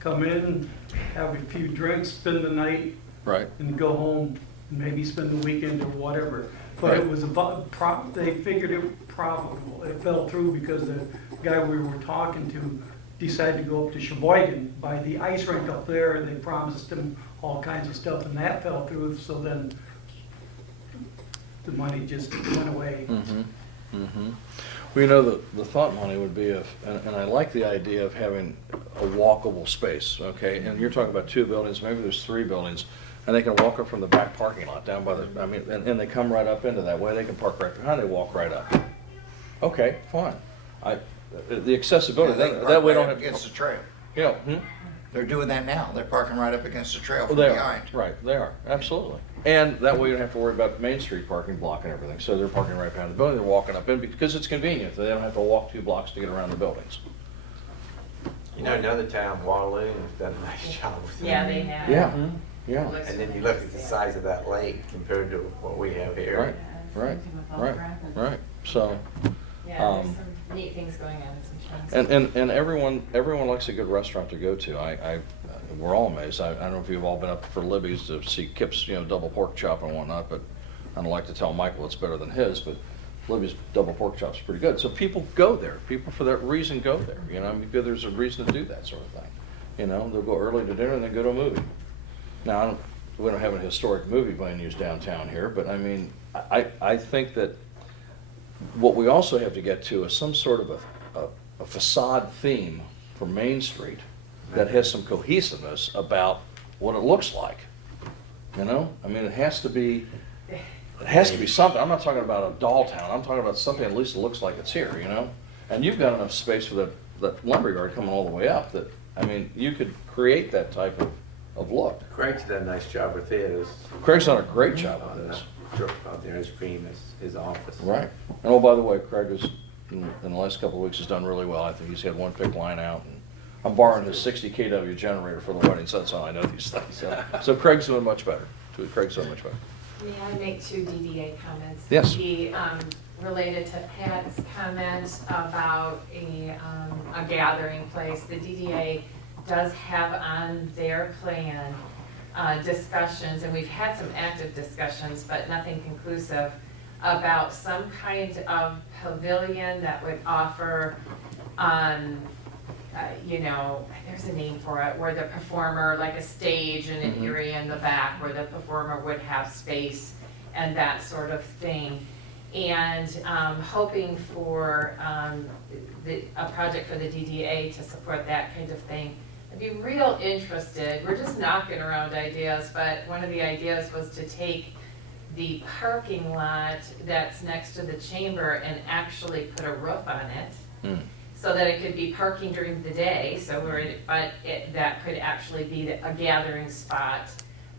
Come in, have a few drinks, spend the night, Right. and go home, and maybe spend the weekend or whatever. But it Right. was about, they figured it profitable. It fell through because the guy we were talking to decided to go up to Sheboygan, buy the ice rink up there, and they promised him all kinds of stuff, and that fell through, so then the money just went away. Well, the thought, Monty, would be if, and I like the idea of having a walkable space, okay? And you're talking about 2 buildings, maybe there's 3 buildings, and they can walk up from the back parking lot down by the, I mean, and they come right up into that way, they can park right behind, they walk right up. Okay, fine. The accessibility, They can that park way right don't up have. against the trail. Yeah, They're doing that now. They're parking right up against the trail from they are, behind. right, they are, absolutely. And that way you don't have to worry about Main Street parking block and everything, so they're parking right behind the building, they're walking up in, because it's convenient, they don't have to walk 2 blocks to get around the buildings. You know, another town, Waterloo, has done a nice job with it. Yeah, they have. Yeah, yeah, And then you look at the size of that lake compared to what we have here. right, right, so. Yeah, there's some neat things going on in some towns. And everyone likes a good restaurant to go to. We're all amazed. I don't know if you've all been up for Libby's to see Kip's, double pork chop and whatnot, but I don't like to tell Michael it's better than his, but Libby's double pork chop's pretty good. So people go there. People for that reason go there, because there's a reason to do that sort of thing. They'll go early to dinner and then go to a movie. Now, we don't have a historic movie venues downtown here, but I mean, I think that what we also have to get to is some sort of a facade theme for Main Street that has some cohesiveness about what it looks like. I mean, it has to be something. I'm not talking about a doll town. I'm talking about something at least that looks like it's here, And you've got enough space for that lumberyard coming all the way up that, I mean, you could create that type of look. Craig's done a nice job with his. Craig's done a great job with On this. out there, ice cream is his office. Right. And oh, by the way, Craig is, in the last couple of weeks, has done really well. I think he's had one pick line out. And I'm borrowing his 60 kW generator for the wedding, so that's how I know these things. So Craig's doing much better. Craig's doing much better. May I make 2 DDA comments? Yes. Related to Pat's comment about a gathering place. The DDA does have on their plan discussions, and we've had some active discussions, but nothing conclusive, about some kind of pavilion that would offer, there's a name for it, where the performer, like a stage and an area in the back where the performer would have space and that sort of thing. And hoping for a project for the DDA to support that kind of thing. I'd be real interested, we're just knocking around ideas, but one of the ideas was to take the parking lot that's next to the chamber and actually put a roof on it. So that it could be parking during the day, that could actually be a gathering spot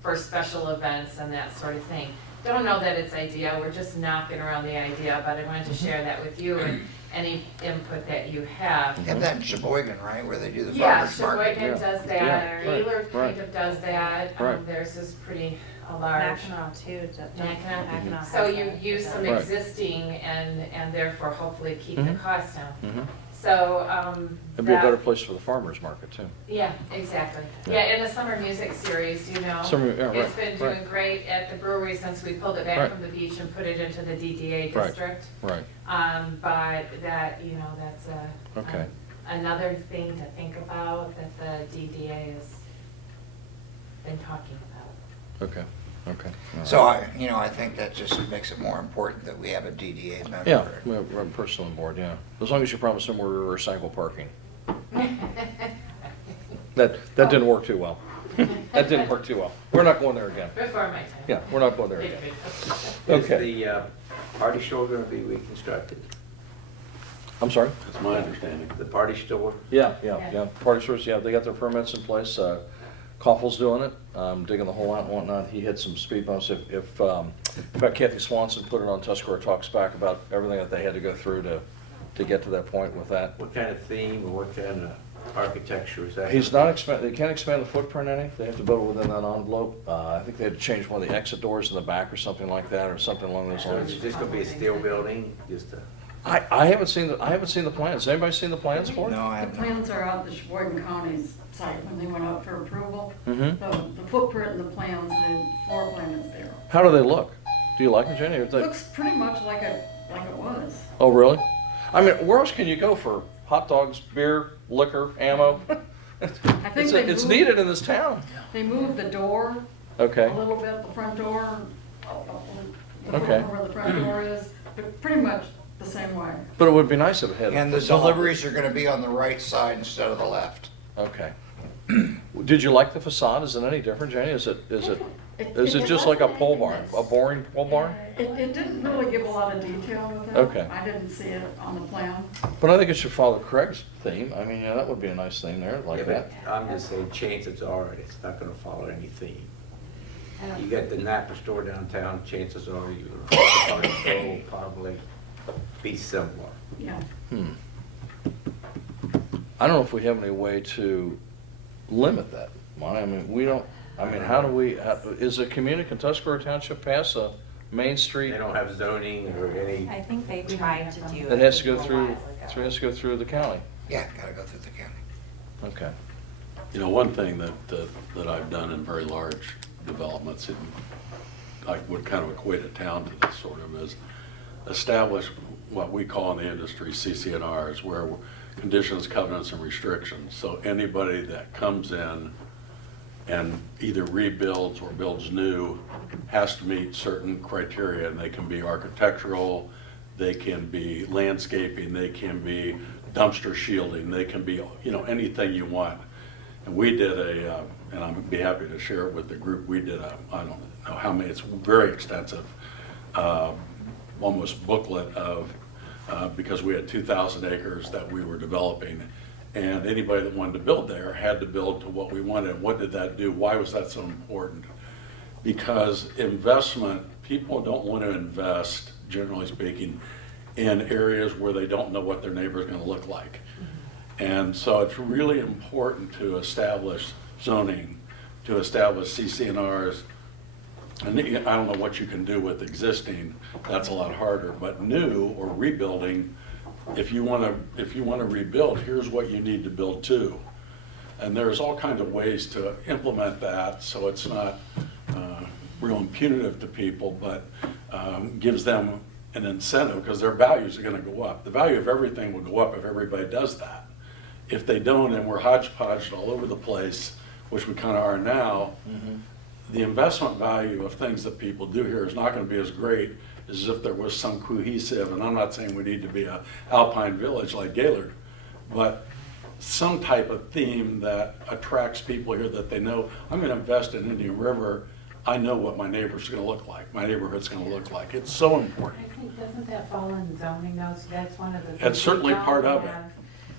for special events and that sort of thing. Don't know that it's ideal, we're just knocking around the idea, but I wanted to share that with you and any input that you have. You have that in Sheboygan, right, where they do the Yeah, farmer's market? Sheboygan does that, Yeah, right, Gaylord kind right. of does that, Right. theirs is pretty large. Mackinac too. Mackinac. So you use some Right. existing and therefore hopefully keep the cost down. So, It'd be a that- better place for the farmer's market, too. Yeah, exactly. Yeah. Yeah, in the summer music series, it's been doing great at the brewery since we pulled it back Right. from the beach and put it into the DDA Right. district. Right. But that, that's Okay. another thing to think about that the DDA has been talking about. Okay. All So right. I think that just makes it more important that we have a DDA member. Yeah, I'm personally on board, yeah. As long as you promise them we're recycle parking. That didn't work too well. That didn't work too well. We're not going there again. Before my time. Yeah, we're not going there again. Is Okay. the party store gonna be reconstructed? I'm sorry? That's my understanding. The party store? Yeah. Yeah. Party stores, yeah, they got their permits in place. Koffel's doing it, digging the hole out and whatnot. He hit some speed bumps. In fact, Kathy Swanson put it on Tuscarora Talks back about everything that they had to go through to get to that point with that. What kind of theme or what kind of architecture is that? He's not they can't expand the footprint any. They have to build it within that envelope. I think they had to change one of the exit doors in the back or something like that, or something along those So lines. is this gonna be a steel building, I haven't seen the plans. Anybody seen the plans for it? No, I The have not. plans are out the Sheboygan County's site when they went out for approval. Mhm. The footprint and the plans, the floor plan is there. How do they look? Do you like them, Jenny? It looks pretty much like it was. Oh, really? I mean, where else can you go for hot dogs, beer, liquor, ammo? I think they It's moved- needed in this town. They moved the door Okay. a little bit, the front door, Okay. where the front door is, but pretty much the same way. But it would be nice if it had. And a the facade. deliveries are gonna be on the right side instead of the left. Okay. Did you like the facade? Is it any different, Jenny? Is it just like a pole barn, a boring pole barn? It didn't really give a lot of detail with it. Okay. I didn't see it on the plan. But I think it should follow Craig's theme. I mean, yeah, that would be a nice theme there, Yeah, like that. but I'm just saying, chances are, it's not gonna follow any theme. You got the Napa store downtown, chances are your party will probably be similar. Yeah. I don't know if we have any way to limit that. I mean, we don't, I mean, how do we, is a community, can Tuscarora Township pass a Main Street? They don't have zoning or any, I think they tried to do it. That has to go a through, while ago. has to go through the county. Yeah, gotta go through the county. Okay. You know, one thing that I've done in very large developments, and I would kind of equate a town to this sort of, is establish what we call in the industry CC&Rs, where conditions, covenants, and restrictions. So anybody that comes in and either rebuilds or builds new has to meet certain criteria, and they can be architectural, they can be landscaping, they can be dumpster shielding, they can be, you know, anything you want. And we did and I'd be happy to share it with the group, we did I don't know how many, it's very extensive, almost booklet of, because we had 2,000 acres that we were developing. And anybody that wanted to build there had to build to what we wanted. What did that do? Why was that so important? Because investment, people don't want to invest, generally speaking, in areas where they don't know what their neighbor is going to look like. And so it's really important to establish zoning, to establish CC&Rs. And I don't know what you can do with existing, that's a lot harder, but new or rebuilding, if you want to rebuild, here's what you need to build to. And there's all kinds of ways to implement that so it's not real punitive to people, but gives them an incentive because their values are going to go up. The value of everything will go up if everybody does that. If they don't, and we're hodgepodged all over the place, which we kind of are now, the investment value of things that people do here is not going to be as great as if there was some cohesive, and I'm not saying we need to be an alpine village like Gaylord, but some type of theme that attracts people here that they know, I'm going to invest in Indian River, I know what my neighbor's going to look like, my neighborhood's going to look like. It's so important. I think, doesn't that fall in zoning though? So that's one of the things. That's certainly we don't part of it. have.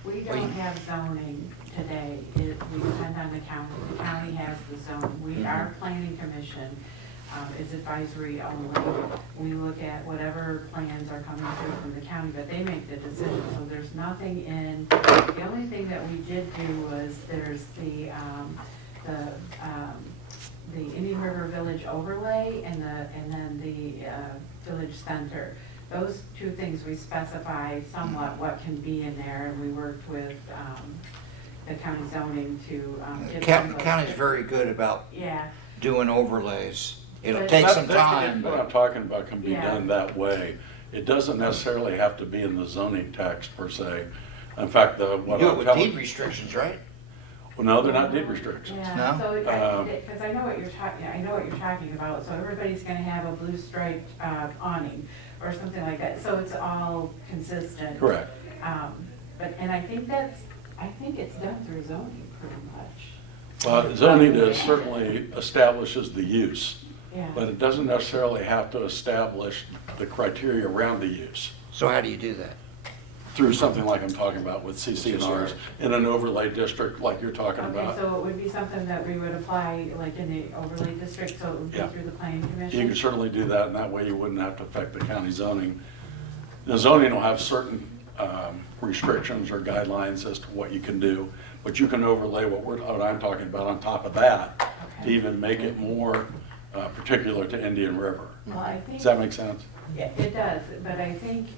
We don't have zoning today. We depend on the county. The county has the zone. Our planning commission is advisory only. We look at whatever plans are coming through from the county, but they make the decision. So there's nothing in, the only thing that we did do was there's the Indian River Village overlay and then the village center. Those two things we specify somewhat what can be in there, and we worked with the county zoning to get some of those. County's very good about Yeah, doing overlays. It'll But- take some What time, I'm but talking about can be Yeah. done that way. It doesn't necessarily have to be in the zoning text per se. In fact, you what do it I'm with telling, deed restrictions, right? well, no, they're not deed restrictions. yeah, No? so, Um, because I know what you're talking, I know what you're talking about, so everybody's gonna have a blue striped awning or something like that, so it's all consistent. Correct. But, and I think it's done through zoning pretty much. Well, zoning is certainly establishes the use, Yeah. but it doesn't necessarily have to establish the criteria around the use So how do you do that? through something like I'm talking about with CC&Rs in an overlay district like you're talking Okay, about. so it would be something that we would apply like in the overlay district, so it would Yeah. go through the planning You commission? can certainly do that, and that way you wouldn't have to affect the county zoning. The zoning will have certain restrictions or guidelines as to what you can do, but you can overlay what I'm talking about on top of that to Okay. even make it more particular to Indian River. Well, I think. Does that make sense? Yeah, it does, but I think,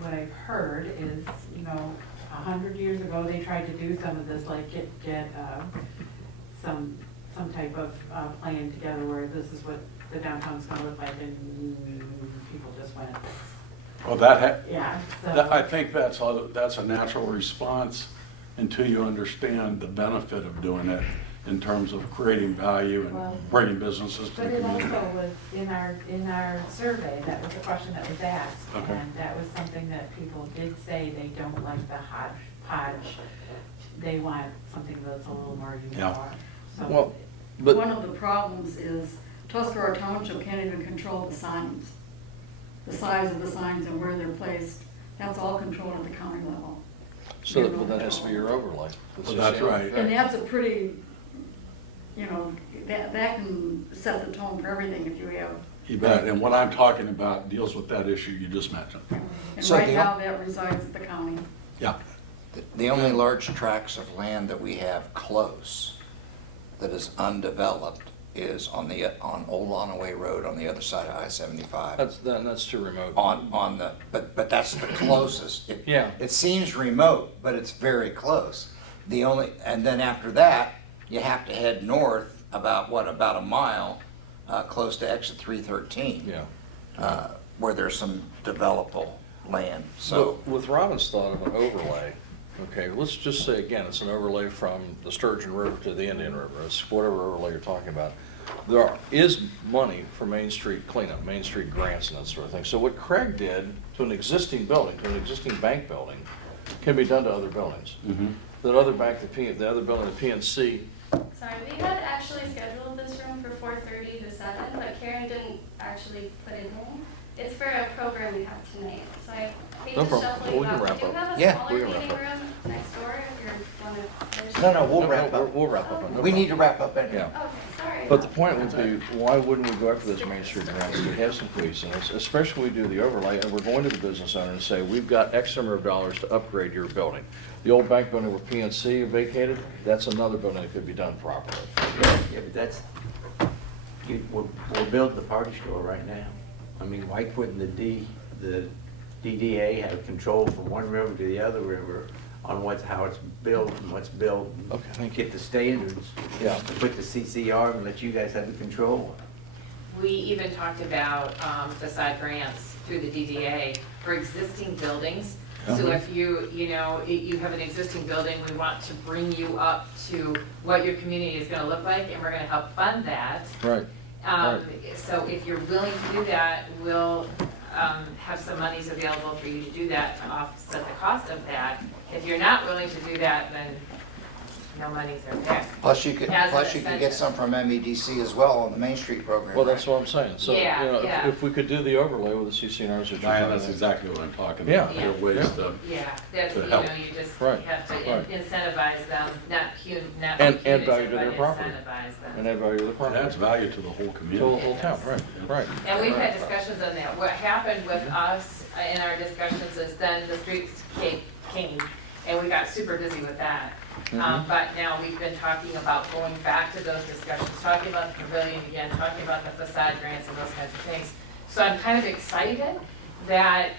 what I've heard is, 100 years ago, they tried to do some of this, like get some type of plan together where this is what the downtown's gonna look like, and people just went, Well, yeah, I so. think that's a natural response until you understand the benefit of doing it in terms of creating value Well, and bringing businesses to But the it community. also was in our survey, that was the question that was asked. Okay. And that was something that people did say, they don't like the hodgepodge they want something that's a little more Yeah. uniform. So Well, but One of the problems is Tuscarora Township can't even control the signs. The size of the signs and where they're placed, that's all controlled at the county level. so that, but that has to be your overlay. Well, that's right. And that's a pretty, you know, that can set the tone for everything if you have, You bet, and what I'm talking about deals with that issue you just mentioned. and So right the- now that resides at the county. Yeah, The only large tracts of land that we have close that is undeveloped is on Old Lonaway Road on the other side of I-75. That's too remote. On the, but that's the closest. Yeah. It seems remote, but it's very close. And then after that, you have to head north about a mile, close to exit 313. Yeah. Where there's some developable land, so. So with Robin's thought of an overlay, okay, let's just say again, it's an overlay from the Sturgeon River to the Indian River, it's whatever overlay you're talking about. There is money for Main Street cleanup, Main Street grants and that sort of thing. So what Craig did to an existing building, to an existing bank building, can be done to other buildings. That other bank, the other building, the PNC. Sorry, we had actually scheduled this room for 4:30 to 7, but Karen didn't actually put it in. It's for a program we have tonight, so I hate No to problem. shuffle Well, you we can up. wrap We do up. have a Yeah, smaller we can wrap meeting up. room next door if you want to finish. No, we'll wrap up. We'll wrap up. We need to wrap up anyway. Yeah. Okay, sorry. But the point would be, why wouldn't we go after those Main Street grants? We have some police in this, especially when we do the overlay, and we're going to the business owner and say, we've got X number of dollars to upgrade your building. The old bank building where PNC vacated, that's another building that could be done properly. Yeah, but that's, we're building the party store right now. I mean, why couldn't the DDA have control from one river to the other river on how it's built and what's built? And Okay, thank get the standards. Yeah. And put the CCR and let you guys have the control. We even talked about facade grants through the DDA for existing buildings. So if you have an existing building, we want to bring you up to what your community is gonna look like, and we're gonna help fund that. Right. So if you're willing to do that, we'll have some monies available for you to do that to offset the cost of that. If you're not willing to do that, then no monies are there. Plus you could As an get incentive. some from MEDC as well on the Main Street program. Well, right? that's what I'm saying. So, Yeah. if we could do the overlay with the CCNRs that you're Diane, talking that's about. exactly what I'm talking Yeah. about. There are ways to, Yeah, that's, To you help. know, you just Right, have to right. incentivize them, not And punitive, value to their but property. incentivize them. And add value to the it property. adds value to the whole To the community. whole town, right. And we've had discussions on that. What happened with us in our discussions is then the streetscape came, and we got super busy with that. But now we've been talking about going back to those discussions, talking about the pavilion again, talking about the facade grants and those kinds of things. So I'm kind of excited that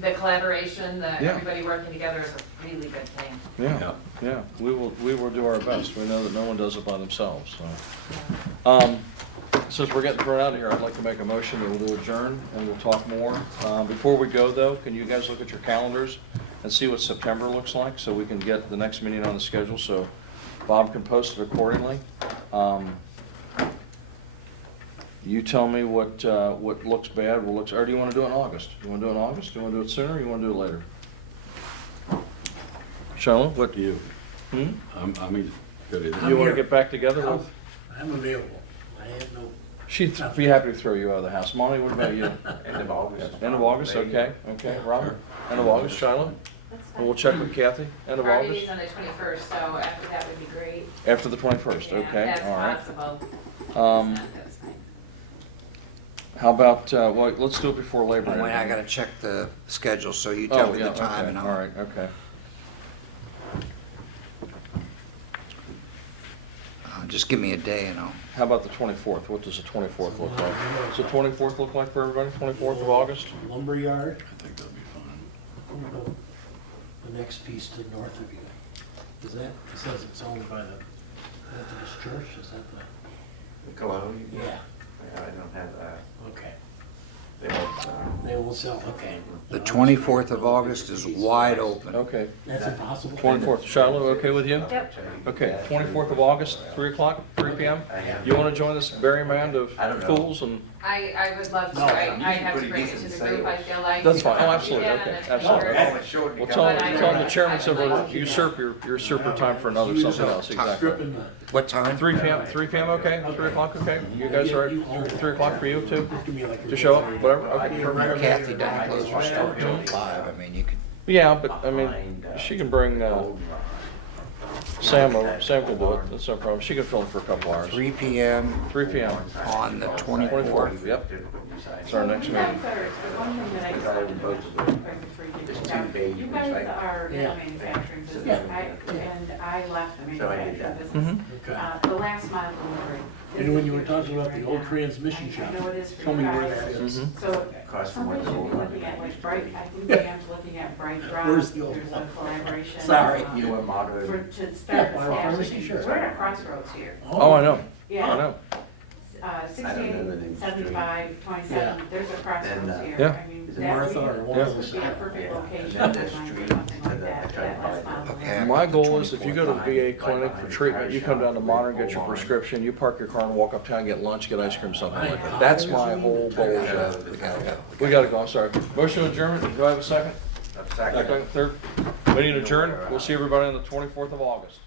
the collaboration, everybody working together is a really good thing. Yeah. We will do our best. We know that no one does it by themselves, so. Since we're getting thrown out of here, I'd like to make a motion that we'll do adjourn and we'll talk more. Before we go though, can you guys look at your calendars and see what September looks like so we can get the next meeting on the schedule so Bob can post it accordingly? You tell me what looks bad, or do you want to do it in August? You want to do it in August? Do you want to do it sooner or you want to do it later? Charlotte, what? You. Hmm? I'm good either. I'm You want to here. get back together with? I'm available. I have no, She'd be happy to throw you out of the house. Molly, what about you? End of August. End of August, okay, Robert? End of August, Charlotte? That's And fine. we'll check with Kathy, end of Our August? meeting's on the 21st, so after that would be great. After the 21st, Yeah, okay, that's all right. possible. Um, That's fine. How about, well, let's do it before Labor Day. Wait, I gotta check the schedule, so you tell Oh, me yeah, the time okay, and all I'll. right, okay. Just give me a day and I'll. How about the 24th? What does the 24th look like? Does the 24th look like for everybody, 24th of August? lumberyard, I think that'd be fine. I don't know, the next piece to the north of you. Is that, it says it's owned by the Methodist Church, is that the? Cologne? Yeah, I don't have that. okay. They don't, They won't sell, okay. The 24th of August is wide open. Okay, That's impossible? 24th. Charlotte, okay with you? Yep. Okay, 24th of August, 3 o'clock, 3 p.m. You want to join this merry band of I don't know. fools and I would love to, No, I usually have to pretty bring it to decent the group, I sales. feel like. That's fine. Oh, You absolutely. can Okay. on the Absolutely. t-shirts. Well, tell them the chairman said we'll usurp your time for another something else, exactly. Stripping the. What time? 3 p.m., 3 p.m. okay? 3 o'clock okay? You guys all right? 3 o'clock for you too? To show up, whatever? Okay, perfect. Kathy doesn't close her store till 5. I mean, you could, Yeah, but I mean, she can bring, Sam over, Sam can do it, that's no problem. She can fill in for a couple hours. 3 p.m. 3 p.m. on the 24th. 24th, yep. It's our next meeting. One thing that I just wanted to before you get started, you guys are in a manufacturing business, and I left the So I did manufacturing that. business. Okay. The last mile delivery. And when you were talking about the old transmission shop, I know it is for tell me you where guys. that is. So Across from somebody where the should old be one looking at is. like Bright, I think Dan's looking at Bright Drive. Where's the old There's one? a collaboration. Sorry. You know what modern? For, to Yeah, start well, pharmacy, establishing, sure. we're at a crossroads here. Oh, I know, I Yeah, know. I don't know the 68, name of the 75, 27, there's a crossroads And, here. Yeah. I mean, Is it that Martha would or be- one? would be a perfect location. And then for the street something to like the- that, I tried that to last buy mile the- delivery. My goal is if you go to the VA clinic for treatment, you come down to Modern, get your prescription, you park your car and walk uptown, get lunch, get ice cream, something like that. That's my whole goal. We gotta go. We gotta go, I'm sorry. Motion adjourned, do I have a second? Second. Third? Meeting adjourned, we'll see everybody on the 24th of August.